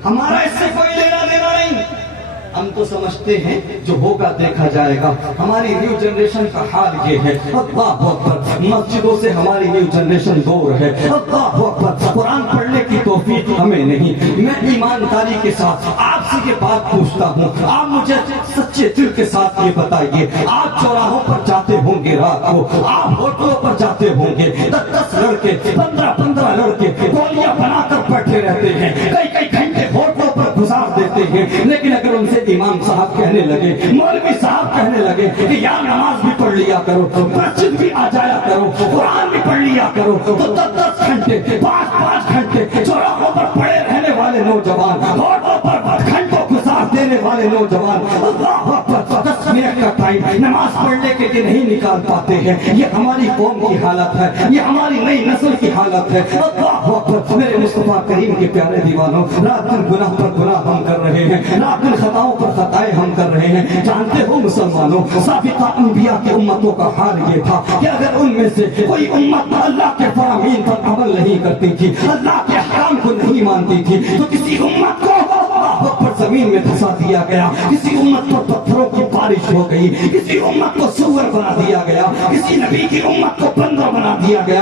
ہمارا اس سے کوئی لینا دینا نہیں۔ ہم تو سمجھتے ہیں جو ہوگا دیکھا جائے گا۔ ہماری نیو جنریشن کا حال یہ ہے، اللہ اکبر، مسجدوں سے ہماری نیو جنریشن دور ہے، اللہ اکبر، قرآن پڑھنے کی توفیق ہمیں نہیں۔ میں ایمانداری کے ساتھ آپ سے یہ بات پوچھتا ہوں، آپ مجھے سچے دل کے ساتھ یہ بتائیے، آپ چوراہوں پر جاتے ہوں گے رات کو، آپ ہوٹلوں پر جاتے ہوں گے، 10 لڑکے، 15 لڑکے گولیاں بنا کر بیٹھے رہتے ہیں، کئی گھنٹے ہوٹلوں پر گزار دیتے ہیں، لیکن اگر ان سے امام صاحب کہنے لگے، مولوی صاحب کہنے لگے کہ یار نماز بھی پڑھ لیا کرو، مسجد بھی آ جایا کرو، قرآن بھی پڑھ لیا کرو، تو 10 گھنٹے، 5 گھنٹے چوراہوں پر پڑے رہنے والے نوجوان، ہوٹلوں پر گھنٹوں گزار دینے والے نوجوان، اللہ اکبر، 10 منٹ کا ٹائم نماز پڑھنے کے لیے نہیں نکال پاتے ہیں۔ یہ ہماری قوم کی حالت ہے، یہ ہماری نئی نسل کی حالت ہے۔ اللہ اکبر، میرے مصطفیٰ کریم کے پیارے دیوانوں، رات دن گناہ پر گناہ ہم کر رہے ہیں، رات دن خطاؤں پر خطائیں ہم کر رہے ہیں۔ جانتے ہو مسلمانوں، سابقہ انبیاء کی امتوں کا حال یہ تھا کہ اگر ان میں سے کوئی امت اللہ کے فرامین پر عمل نہیں کرتی تھی، اللہ کے احکام کو نہیں مانتی تھی، تو کسی امت کو پر زمین میں دھسا دیا گیا، کسی امت پر پتھروں کی بارش ہو گئی، کسی امت کو سور بنا دیا گیا، کسی نبی کی امت کو بندر بنا دیا گیا،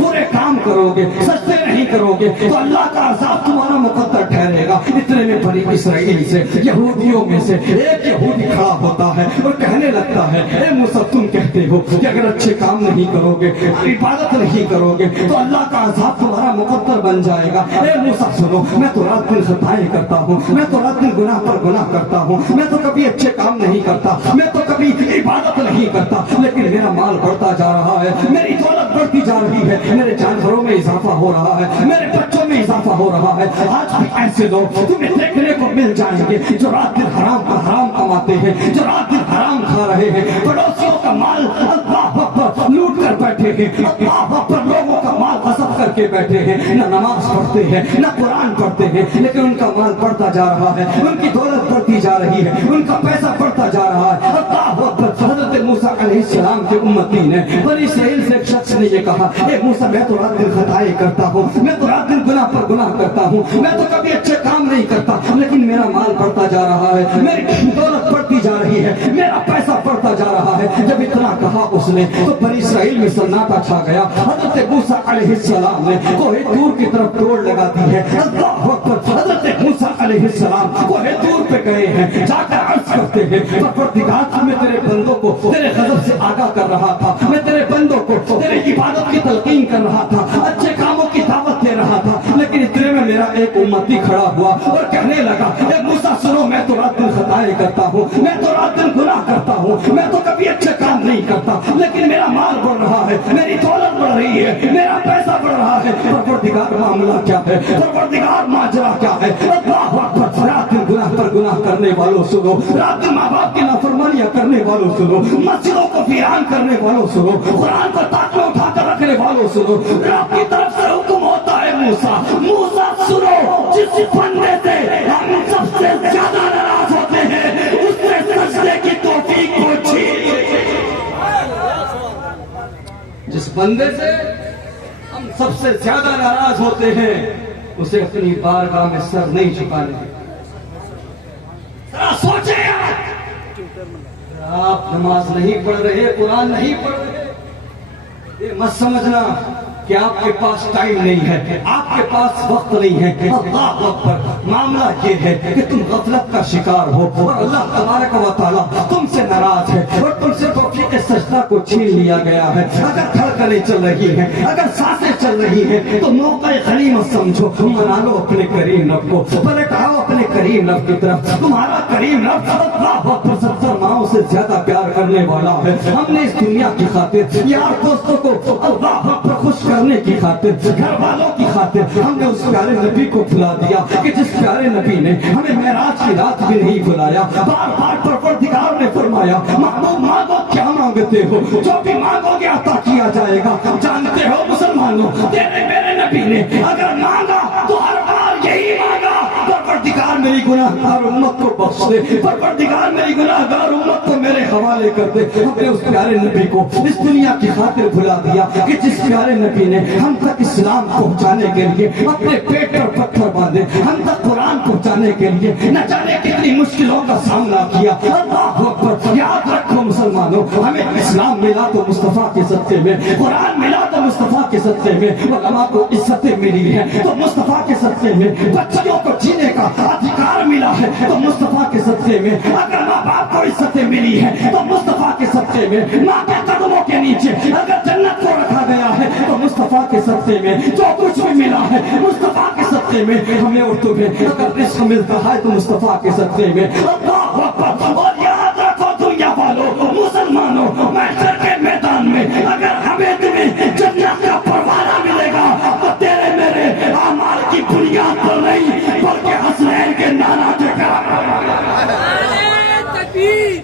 برے کام کرو گے, سجدے نہیں کرو گے تو اللہ کا عذاب تمہارا مقدر ٹھہرے گا. اتنے میں بنی اسرائیل سے, یہودیوں میں سے ایک یہودی کھڑا ہوتا ہے اور کہنے لگتا ہے, اے موسیٰ تم کہتے ہو کہ اگر اچھے کام نہیں کرو گے, عبادت نہیں کرو گے تو اللہ کا عذاب تمہارا مقدر بن جائے گا. اے موسیٰ سنو, میں تو رات دن خطائیں کرتا ہوں, میں تو رات دن گناہ پر گناہ کرتا ہوں, میں تو کبھی اچھے کام نہیں کرتا, میں تو کبھی عبادت نہیں کرتا, لیکن میرا مال بڑھتا جا رہا ہے, میری دولت بڑھتی جا رہی ہے, میرے جانوروں میں اضافہ ہو رہا ہے, میرے بچوں میں اضافہ ہو رہا ہے. آج بھی ایسے لوگ تمہیں دیکھنے کو مل جائیں گے جو رات دن حرام کا حرام کماتے ہیں, جو رات دن حرام کھا رہے ہیں, پڑوسیوں کا مال اللہ اکبر لوٹ کر بیٹھے ہیں, اللہ اکبر لوگوں کا مال غصب کر کے بیٹھے ہیں, نہ نماز پڑھتے ہیں نہ قرآن پڑھتے ہیں, لیکن ان کا مال بڑھتا جا رہا ہے, ان کی دولت بڑھتی جا رہی ہے, ان کا پیسہ بڑھتا جا رہا ہے. اللہ اکبر. حضرت موسیٰ علیہ السلام کے امتی نے, بنی اسرائیل سے ایک شخص نے یہ کہا, اے موسیٰ میں تو رات دن خطائیں کرتا ہوں, میں تو رات دن گناہ پر گناہ کرتا ہوں, میں تو کبھی اچھے کام نہیں کرتا, لیکن میرا مال بڑھتا جا رہا ہے, میری دولت بڑھتی جا رہی ہے, میرا پیسہ بڑھتا جا رہا ہے. جب اتنا کہا اس نے تو بنی اسرائیل میں سناٹا چھا گیا. حضرت موسیٰ علیہ السلام نے کوہ طور کی طرف دوڑ لگا دی ہے. اللہ اکبر. حضرت موسیٰ علیہ السلام کوہ طور پہ گئے ہیں, جا کر عرض کرتے ہیں, پروردگار میں تیرے بندوں کو تیرے غضب سے آگاہ کر رہا تھا, میں تیرے بندوں کو تیرے عبادت کی تلقین کر رہا تھا, اچھے کاموں کی دعوت دے رہا تھا, لیکن اتنے میں میرا ایک امتی کھڑا ہوا اور کہنے لگا, اے موسیٰ سنو, میں تو رات دن خطائیں کرتا ہوں, میں تو رات دن گناہ کرتا ہوں, میں تو کبھی اچھے کام نہیں کرتا, لیکن میرا مال بڑھ رہا ہے, میری دولت بڑھ رہی ہے, میرا پیسہ بڑھ رہا ہے. پروردگار معاملہ کیا ہے, پروردگار ماجرا کیا ہے؟ اللہ اکبر. رات دن گناہ پر گناہ کرنے والوں سنو, رات دن ماں باپ کی نافرمانیاں کرنے والوں سنو, مسجدوں کو ویران کرنے والوں سنو, قرآن کو تاک میں اٹھا کر رکھنے والوں سنو, رب کی طرف سے حکم ہوتا ہے, موسیٰ موسیٰ سنو, جس بندے سے ہم سب سے زیادہ ناراض ہوتے ہیں اس سے سجدے کی توفیق کو چھین. جس بندے سے ہم سب سے زیادہ ناراض ہوتے ہیں اسے اپنی بارگاہ میں سر نہیں جھکانے. ذرا سوچیں, آپ نماز نہیں پڑھ رہے, قرآن نہیں پڑھ رہے, یہ مت سمجھنا کہ آپ کے پاس ٹائم نہیں ہے, آپ کے پاس وقت نہیں ہے. اللہ اکبر. معاملہ یہ ہے کہ تم غفلت کا شکار ہو اور اللہ تبارک و تعالیٰ تم سے ناراض ہے اور تم سے توفیق سجدہ کو چھین لیا گیا ہے. اگر دھڑکنیں چل رہی ہیں, اگر سانسیں چل رہی ہیں تو موقع غنیمت سمجھو, منا لو اپنے کریم رب کو, پلٹ آؤ اپنے کریم رب کی طرف. تمہارا کریم رب اللہ اکبر 70 ماؤں سے زیادہ پیار کرنے والا ہے. ہم نے اس دنیا کی خاطر یار دوستوں کو اللہ اکبر خوش کرنے کی خاطر, گھر والوں کی خاطر ہم نے اس پیارے نبی کو بھلا دیا کہ جس پیارے نبی نے ہمیں معراج کی رات بھی نہیں بلایا. بار بار پروردگار نے فرمایا, محبوب مانگو کیا مانگتے ہو, جو بھی مانگو گے عطا کیا جائے گا. جانتے ہو مسلمانوں, تیرے میرے نبی نے اگر مانگا تو ہر بار یہی مانگا, پروردگار میری گناہگار امت کو بخش دے, پروردگار میری گناہگار امت کو میرے حوالے کر دے. ہم نے اس پیارے نبی کو اس دنیا کی خاطر بھلا دیا کہ جس پیارے نبی نے ہم تک اسلام پہنچانے کے لیے اپنے پیٹ پر پتھر باندھے, ہم تک قرآن پہنچانے کے لیے نہ جانے کتنی مشکلوں کا سامنا کیا. اللہ اکبر. یاد رکھو مسلمانوں, ہمیں اسلام ملا تو مصطفیٰ کے صدقے میں, قرآن ملا تو مصطفیٰ کے صدقے میں, علماء کو عزتیں ملی ہیں تو مصطفیٰ کے صدقے میں, بچیوں کو جینے کا ادھیکار ملا ہے تو مصطفیٰ کے صدقے میں, اگر ماں باپ کو عزتیں ملی ہیں تو مصطفیٰ کے صدقے میں, ماں کے قدموں کے نیچے اگر جنت کو رکھا گیا ہے تو مصطفیٰ کے صدقے میں, جو کچھ بھی ملا ہے مصطفیٰ کے صدقے میں ہمیں اور تمہیں. اگر رزق ملتا ہے تو مصطفیٰ کے صدقے میں. اللہ اکبر. اور یاد رکھو دنیا والوں, مسلمانوں, محشر کے میدان میں اگر ہمیں تمہیں جنت کا پروانہ ملے گا تو تیرے میرے اعمال کی بنیاد پر نہیں بلکہ حسنین کے نانا دے کر. نعرے تکبیر,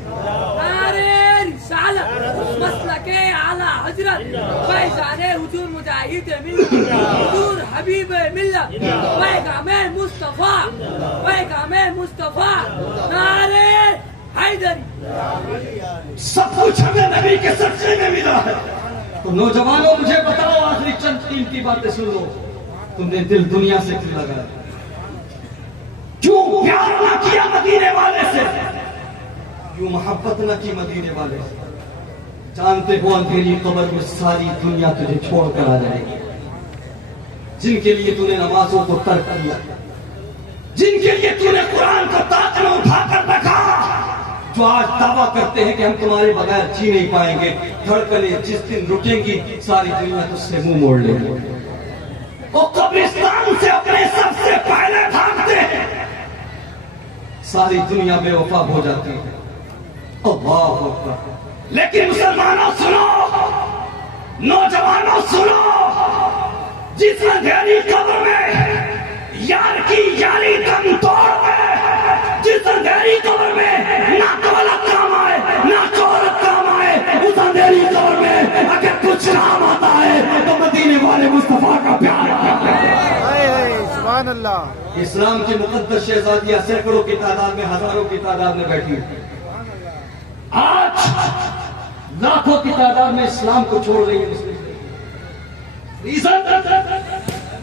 نعرے رسالت, مسلک اعلی حضرت فیضان حضور مجاہد ملت, حضور حبیب ملت, پیغام مصطفیٰ, پیغام مصطفیٰ, نعرے حیدری. سب کچھ ہمیں نبی کے صدقے میں ملا ہے. تو نوجوانوں مجھے بتاؤ, آخری چند قیمتی باتیں سن لو, تم نے دل دنیا سے کیوں لگایا, کیوں پیار نہ کیا مدینے والے سے, کیوں محبت نہ کی مدینے والے سے, جانتے ہو اندھیری قبر میں ساری دنیا تجھے چھوڑ کر آ جائے گی. جن کے لیے تو نے نمازوں کو ترک کیا, جن کے لیے تو نے قرآن کو تاج میں اٹھا کر رکھا, جو آج دعویٰ کرتے ہیں کہ ہم تمہارے بغیر جی نہیں پائیں گے, دھڑکنیں جس دن رکیں گی ساری دنیا تجھ سے منہ موڑ لے گی. وہ قبرستان سے اپنے سب سے پہلے بھاگتے ہیں, ساری دنیا بے وفا ہو جاتی ہے. اللہ اکبر. لیکن مسلمانوں سنو, نوجوانوں سنو, جس اندھیری قبر میں یار کی یاری دم توڑ ہے, جس اندھیری قبر میں نہ دولت کام آئے نہ شہرت کام آئے, اس اندھیری قبر میں اگر کچھ کام آتا ہے تو مدینے والے مصطفیٰ کا پیار آتا ہے. سبحان اللہ. اسلام کی مقدس شہزادیاں سینکڑوں کی تعداد میں, ہزاروں کی تعداد میں بیٹھی, آج لاکھوں کی تعداد میں اسلام کو چھوڑ رہی ہے.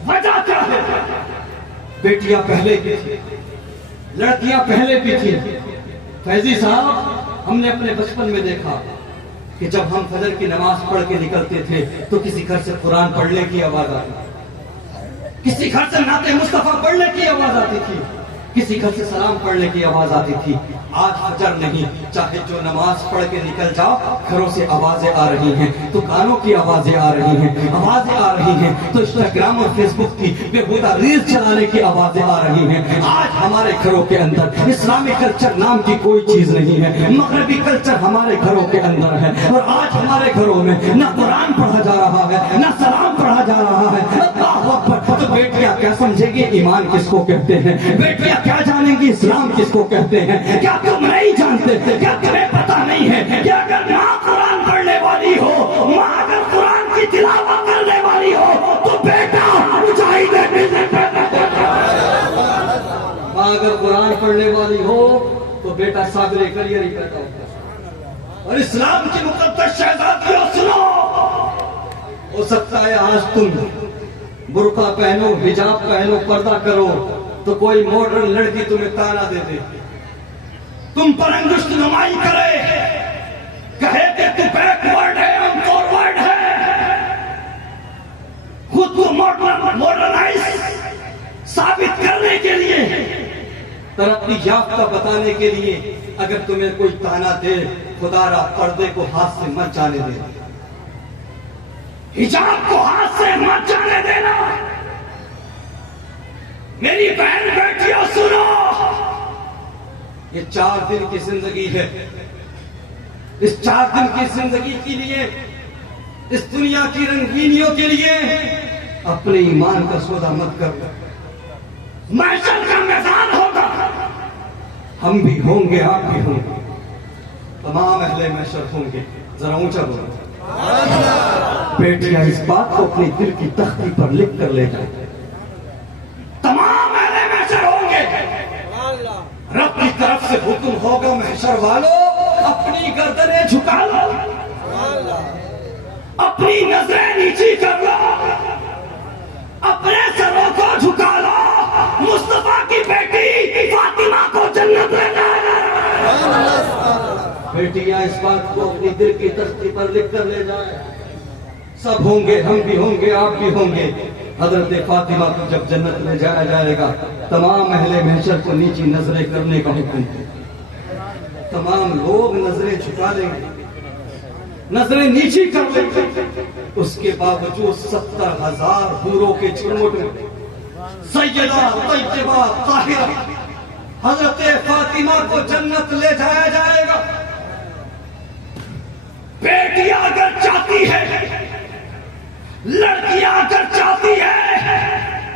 وجہ کیا ہے؟ بیٹیاں پہلے بھی تھی, لڑکیاں پہلے بھی تھی. فیضی صاحب, ہم نے اپنے بچپن میں دیکھا کہ جب ہم فجر کی نماز پڑھ کے نکلتے تھے تو کسی گھر سے قرآن پڑھنے کی آواز آتی, کسی گھر سے نعت مصطفیٰ پڑھنے کی آواز آتی تھی, کسی گھر سے سلام پڑھنے کی آواز آتی تھی. آج فجر نہیں, چاہے جو نماز پڑھ کے نکل جاؤ, گھروں سے آوازیں آ رہی ہیں, تو گانوں کی آوازیں آ رہی ہیں, آوازیں آ رہی ہیں, تو انسٹاگرام اور فیس بک کی بےہودہ ریلز چلانے کی آوازیں آ رہی ہیں. آج ہمارے گھروں کے اندر اسلامی کلچر نام کی کوئی چیز نہیں ہے, مغربی کلچر ہمارے گھروں کے اندر ہے. اور آج ہمارے گھروں میں نہ قرآن پڑھا جا رہا ہے نہ سلام پڑھا جا رہا ہے. اللہ اکبر. تو بیٹیاں کیا سمجھے گی ایمان کس کو کہتے ہیں, بیٹیاں کیا جانیں گی اسلام کس کو کہتے ہیں. کیا تم نہیں جانتے, کیا تمہیں پتا نہیں ہے کہ اگر ماں قرآن پڑھنے والی ہو, ماں اگر قرآن کی تلاوت کرنے والی ہو تو بیٹا مجاہد ہے. ماں اگر قرآن پڑھنے والی ہو تو بیٹا صابر کریئر ہی پیدا ہوتا ہے. اور اسلام کی مقدس شہزادیوں سنو, ہو سکتا ہے آج تم برقع پہنو, حجاب پہنو, پردہ کرو تو کوئی ماڈرن لڑکی تمہیں تانا دے دے, تم پر انگشت نمائی کرے, کہے کہ تو بیک ورڈ ہے, ہم فارورڈ ہے, خود کو ماڈرنائز ثابت کرنے کے لیے, ترقی یافتہ بتانے کے لیے اگر تمہیں کوئی تانا دے, خدا را پردے کو ہاتھ سے مت جانے دے, حجاب کو ہاتھ سے مت جانے دینا. میری بہن بیٹیوں سنو, یہ 4 دن کی زندگی ہے, اس 4 دن کی زندگی کے لیے, اس دنیا کی رنگینیوں کے لیے اپنے ایمان کا سودا مت کرو. محشر کا میدان ہوگا, ہم بھی ہوں گے, آپ بھی ہوں گے, تمام اہل محشر ہوں گے. ذرا اونچا بولو. بیٹیاں اس بات کو اپنی دل کی تختی پر لکھ کر لے جائیں, تمام اہل محشر ہوں گے. رب کی طرف سے حکم ہوگا, محشر والوں اپنی گردنیں جھکا لو, اپنی نظریں نیچی کر لو, اپنے سروں کو جھکا لو, مصطفیٰ کی بیٹی فاطمہ کو جنت لے جائے. بیٹیاں اس بات کو اپنی دل کی تختی پر لکھ کر لے جائیں, سب ہوں گے, ہم بھی ہوں گے, آپ بھی ہوں گے. حضرت فاطمہ کو جب جنت لے جایا جائے گا, تمام اہل محشر کو نیچی نظریں کرنے کا حکم ہے. تمام لوگ نظریں جھکا لیں گے, نظریں نیچی کر لیں گے. اس کے باوجود 70,000 حوروں کے جھنڈ میں سیدہ طیبہ طاہرہ حضرت فاطمہ کو جنت لے جایا جائے گا. بیٹیاں اگر چاہتی ہے, لڑکیاں اگر چاہتی ہے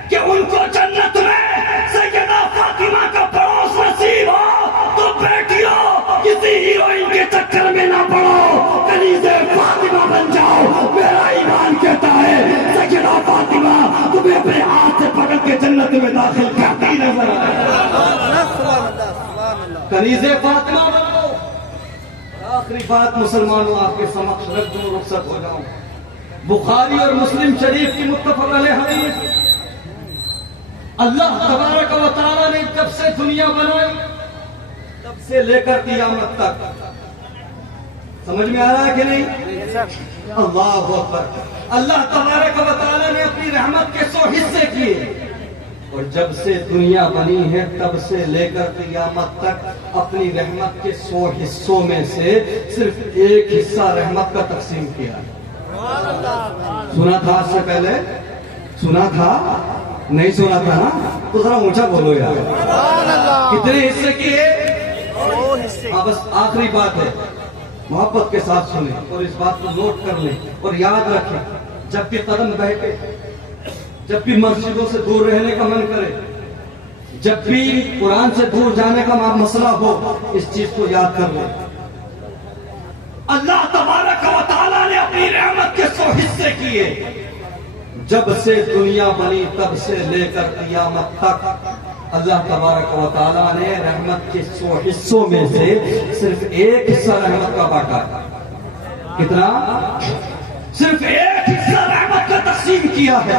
کہ ان کو جنت میں سیدہ فاطمہ کا پڑوس نصیب ہو, تو بیٹیوں کسی ہیروئن کے چکر میں نہ پڑو, کنیز فاطمہ بن جاؤ. میرا ایمان کہتا ہے سیدہ فاطمہ تمہیں اپنے ہاتھ سے پکڑ کے جنت میں داخل کرتی نظر آئے. کنیز فاطمہ بنو. آخری بات مسلمانوں آپ کے سمجھ رکھ دوں, رخصت ہو جاؤں. بخاری اور مسلم شریف کی متفق علیہ حدیث, اللہ تبارک و تعالیٰ نے جب سے دنیا بنائی تب سے لے کر قیامت تک, سمجھ میں آ رہا ہے کہ نہیں, اللہ اکبر. اللہ تبارک و تعالیٰ نے اپنی رحمت کے 100 حصے کیے اور جب سے دنیا بنی ہے تب سے لے کر قیامت تک اپنی رحمت کے 100 حصوں میں سے صرف ایک حصہ رحمت کا تقسیم کیا. سنا تھا آج سے پہلے؟ سنا تھا؟ نہیں سنا تھا نا؟ تو ذرا اونچا بولو یار. کتنے حصے کیے؟ ہاں بس آخری بات ہے، محبت کے ساتھ سنیں اور اس بات کو نوٹ کر لیں اور یاد رکھیں. جب بھی قدم بہکے، جب بھی مسجدوں سے دور رہنے کا من کرے، جب بھی قرآن سے دور جانے کا مسئلہ ہو، اس چیز کو یاد کر لیں. اللہ تبارک و تعالیٰ نے اپنی رحمت کے 100 حصے کیے. جب سے دنیا بنی تب سے لے کر قیامت تک اللہ تبارک و تعالیٰ نے رحمت کے 100 حصوں میں سے صرف ایک حصہ رحمت کا بانٹا. کتنا؟ صرف ایک حصہ رحمت کا تقسیم کیا ہے.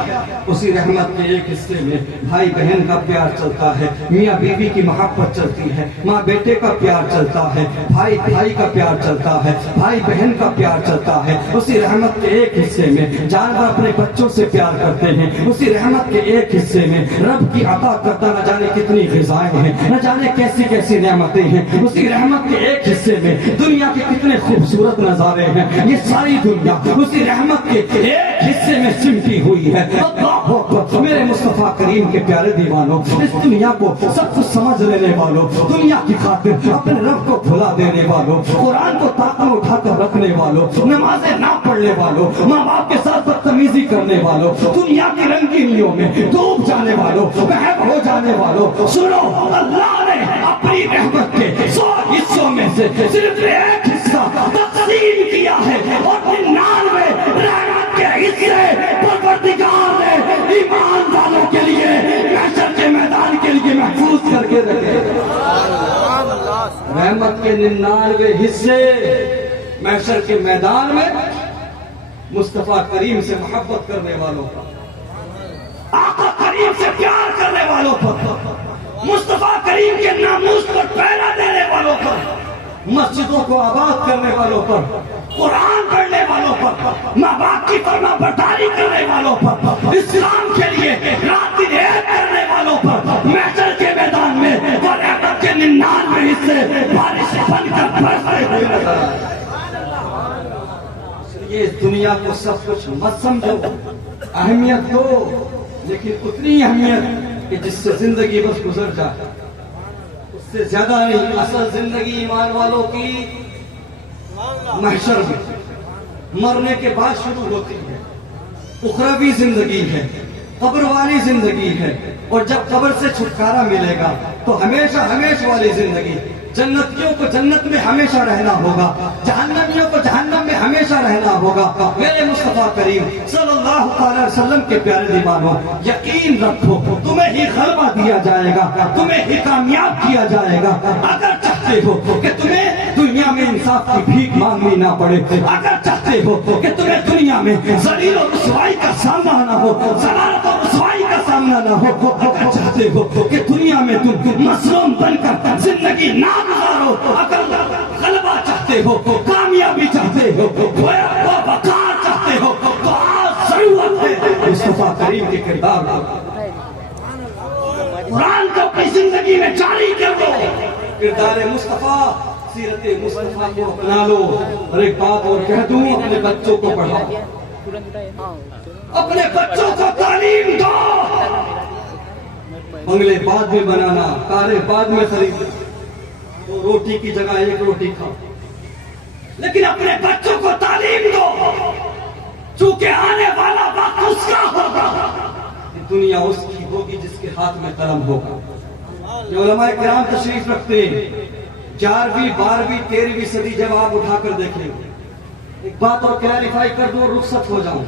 اسی رحمت کے ایک حصے میں بھائی بہن کا پیار چلتا ہے، میاں بیوی کی محبت چلتی ہے، ماں بیٹے کا پیار چلتا ہے، بھائی بھائی کا پیار چلتا ہے، بھائی بہن کا پیار چلتا ہے. اسی رحمت کے ایک حصے میں جانور اپنے بچوں سے پیار کرتے ہیں. اسی رحمت کے ایک حصے میں رب کی عطا کرتا نہ جانے کتنی غذائیں ہیں، نہ جانے کیسی کیسی نعمتیں ہیں. اسی رحمت کے ایک حصے میں دنیا کے کتنے خوبصورت نظارے ہیں. یہ ساری دنیا اسی رحمت کے ایک حصے میں سمٹی ہوئی ہے. اللہ اکبر. میرے مصطفیٰ کریم کے پیارے دیوانوں، اس دنیا کو سب کچھ سمجھ لینے والوں، دنیا کی خاطر اپنے رب کو بھلا دینے والوں، قرآن کو طاقت میں اٹھا کر رکھنے والوں، نمازیں نہ پڑھنے والوں، ماں باپ کے ساتھ بدتمیزی کرنے والوں، دنیا کی رنگینیوں میں ڈوب جانے والوں، محب ہو جانے والوں، سنو، اللہ نے اپنی رحمت کے 100 حصوں میں سے صرف ایک حصہ تقسیم کیا ہے اور 99 رحمت کے حصے پروردگار نے ایمان والوں کے لیے محشر کے میدان کے لیے محفوظ کر کے رکھے. رحمت کے 99 حصے محشر کے میدان میں مصطفیٰ کریم سے محبت کرنے والوں پر، آقا کریم سے پیار کرنے والوں پر، مصطفیٰ کریم کے ناموس پر پہرا دینے والوں پر، مسجدوں کو آباد کرنے والوں پر، قرآن پڑھنے والوں پر، ماں باپ کی فرما برداری کرنے والوں پر، اسلام کے لیے رات دن ایک کرنے والوں پر محشر کے میدان میں اور رحمت کے 99 حصے بارش بن کر برستے ہوئے نظر آئے. اس دنیا کو سب کچھ مت سمجھو، اہمیت دو، لیکن اتنی اہمیت کہ جس سے زندگی بس گزر جائے، اس سے زیادہ نہیں. اصل زندگی ایمان والوں کی محشر میں مرنے کے بعد شروع ہوتی ہے. اخروی زندگی ہے، قبر والی زندگی ہے، اور جب قبر سے چھٹکارا ملے گا تو ہمیشہ ہمیشہ والی زندگی. جنتیوں کو جنت میں ہمیشہ رہنا ہوگا، جہنمیوں کو جہنم میں ہمیشہ رہنا ہوگا. میرے مصطفیٰ کریم صلی اللہ علیہ وسلم کے پیارے دیوانوں، یقین رکھو تمہیں ہی غلبہ دیا جائے گا، تمہیں ہی کامیاب کیا جائے گا. اگر چاہتے ہو کہ تمہیں دنیا میں انصاف کی بھیک مانگنی نہ پڑے، اگر چاہتے ہو کہ تمہیں دنیا میں ذلیل و رسوائی کا سامنا نہ ہو، ذلالت و رسوائی کا سامنا نہ ہو، اگر چاہتے ہو کہ دنیا میں تم مظلوم بن کر زندگی نہ گزارو، اگر غلبہ چاہتے ہو، کامیابی چاہتے ہو، وقار چاہتے ہو، تو آج ضرورت ہے مصطفیٰ کریم کے کردار کو، قرآن کو اپنی زندگی میں جاری کر دو. کردار مصطفیٰ، سیرت مصطفیٰ کو اپنا لو. اور ایک بات اور کہہ دوں، اپنے بچوں کو پڑھاؤ، اپنے بچوں کو تعلیم دو. بنگلے بعد میں بنانا، کاریں بعد میں خریدنا، تو روٹی کی جگہ ایک روٹی کھاؤ، لیکن اپنے بچوں کو تعلیم دو، چونکہ آنے والا وقت اس کا ہوگا، دنیا اس کی ہوگی جس کے ہاتھ میں قلم ہوگا. یہ علماء کرام تشریف رکھتے ہیں. 11ویں 12ویں 13ویں صدی جب آپ اٹھا کر دیکھیں، ایک بات اور کلیریفائی کر دوں اور رخصت ہو جاؤں.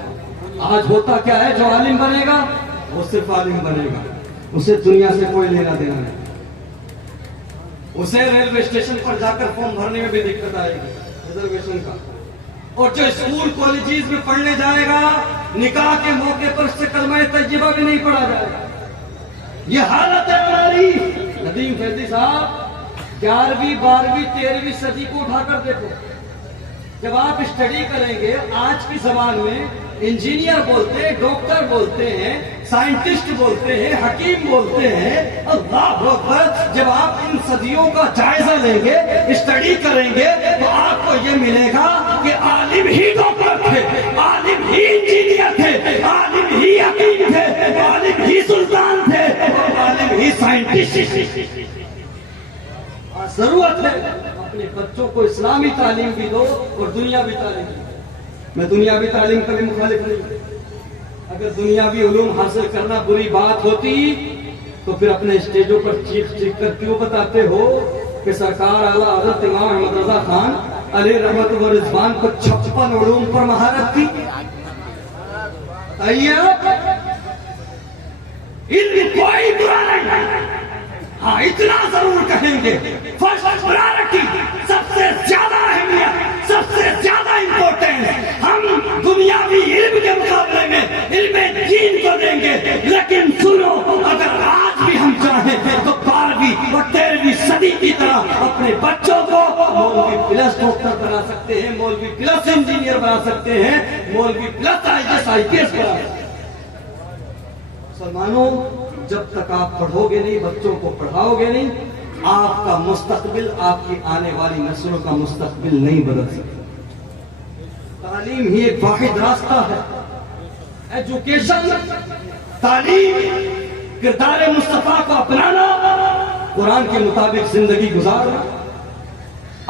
آج ہوتا کیا ہے، جو عالم بنے گا وہ صرف عالم بنے گا، اسے دنیا سے کوئی لینا دینا نہیں. اسے ریلوے اسٹیشن پر جا کر فارم بھرنے میں بھی دقت آئے گی ریزرویشن کا. اور جو اسکول کالجز میں پڑھنے جائے گا، نکاح کے موقع پر اس سے کلمہ طیبہ بھی نہیں پڑھا جائے گا. یہ حالت ہے ہماری. ندیم فیضی صاحب 11ویں 12ویں 13ویں صدی کو اٹھا کر دیکھو، جب آپ اسٹڈی کریں گے آج کی زبان میں انجینئر بولتے ہیں، ڈاکٹر بولتے ہیں، سائنٹسٹ بولتے ہیں، حکیم بولتے ہیں، اللہ اکبر، جب آپ ان صدیوں کا جائزہ لیں گے، اسٹڈی کریں گے تو آپ کو یہ ملے گا کہ عالم ہی ڈاکٹر تھے، عالم ہی انجینئر تھے، عالم ہی حکیم تھے، عالم ہی سلطان تھے، عالم ہی سائنٹسٹ۔ ضرورت ہے اپنے بچوں کو اسلامی تعلیم بھی دو اور دنیاوی تعلیم بھی دو۔ میں دنیاوی تعلیم کا بھی مخالف نہیں، اگر دنیاوی علوم حاصل کرنا بری بات ہوتی تو پھر اپنے اسٹیجوں پر چیخ چیخ کر کیوں بتاتے ہو کہ سرکار اعلیٰ حضرت امام احمد رضا خان علیہ رحمت و رضوان کو 56 علوم پر مہارت تھی؟ علم کوئی برا نہیں، ہاں اتنا ضرور کہیں گے فرسٹ پرائرٹی، سب سے زیادہ اہمیت، سب سے زیادہ امپورٹنس ہم دنیاوی علم کے مقابلے میں علم دین کو دیں گے۔ لیکن سنو، اگر آج بھی ہم چاہیں تو 12ویں اور 13ویں صدی کی طرح اپنے بچوں کو مولوی پلس ڈاکٹر بنا سکتے ہیں، مولوی پلس انجینئر بنا سکتے ہیں، مولوی پلس IAS IPS بنا سکتے ہیں۔ مسلمانوں، جب تک آپ پڑھو گے نہیں، بچوں کو پڑھاؤ گے نہیں، آپ کا مستقبل، آپ کی آنے والی نسلوں کا مستقبل نہیں بدل سکتا۔ تعلیم ہی ایک واحد راستہ ہے۔ ایجوکیشن، تعلیم، کردار مصطفیٰ کو اپنانا، قرآن کے مطابق زندگی گزارنا،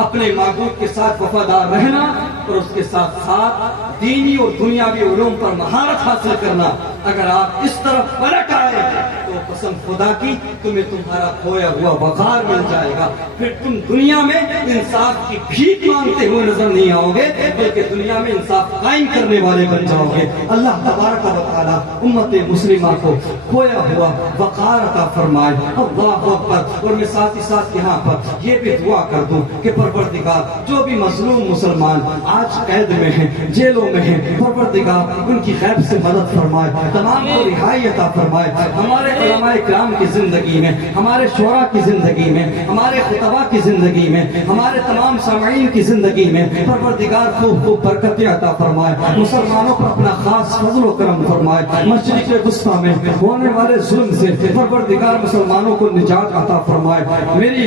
اپنے معبود کے ساتھ وفادار رہنا اور اس کے ساتھ ساتھ دینی اور دنیاوی علوم پر مہارت حاصل کرنا۔ اگر آپ اس طرف پلٹ آئے تو قسم خدا کی تمہیں تمہارا کھویا ہوا وقار مل جائے گا، پھر تم دنیا میں انصاف کی بھیک مانگتے ہوئے نظر نہیں آؤ گے، بلکہ دنیا میں انصاف قائم کرنے والے بن جاؤ گے۔ اللہ تبارک و تعالی امت مسلمہ کو کھویا ہوا وقار عطا فرمائے۔ اللہ اکبر۔ اور میں ساتھ ہی ساتھ یہاں پر یہ بھی دعا کر دوں کہ پروردگار جو بھی مظلوم مسلمان آج قید میں ہیں، جیلوں میں ہیں، پروردگار ان کی غیب سے مدد فرمائے، تمام کو رہائی عطا فرمائے۔ ہمارے علماء کرام کی زندگی میں، ہمارے شعراء کی زندگی میں، ہمارے خطباء کی زندگی میں، ہمارے تمام سامعین کی زندگی میں پروردگار خوب خوب برکتیں عطا فرمائے، مسلمانوں پر اپنا خاص فضل و کرم فرمائے۔ مشرق وسطیٰ میں ہونے والے ظلم سے پروردگار مسلمانوں کو نجات عطا فرمائے۔ میری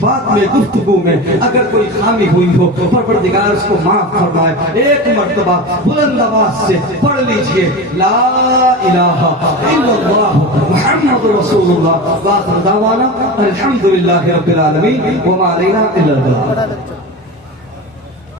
بات میں، گفتگو میں اگر کوئی خامی ہوئی ہو پروردگار اس کو معاف فرمائے۔ ایک مرتبہ بلند آواز سے پڑھ لیجئے لا الہ الا اللہ محمد رسول اللہ۔ وآخر دعوانا الحمدللہ رب العالمین وما علینا الا البلاغ۔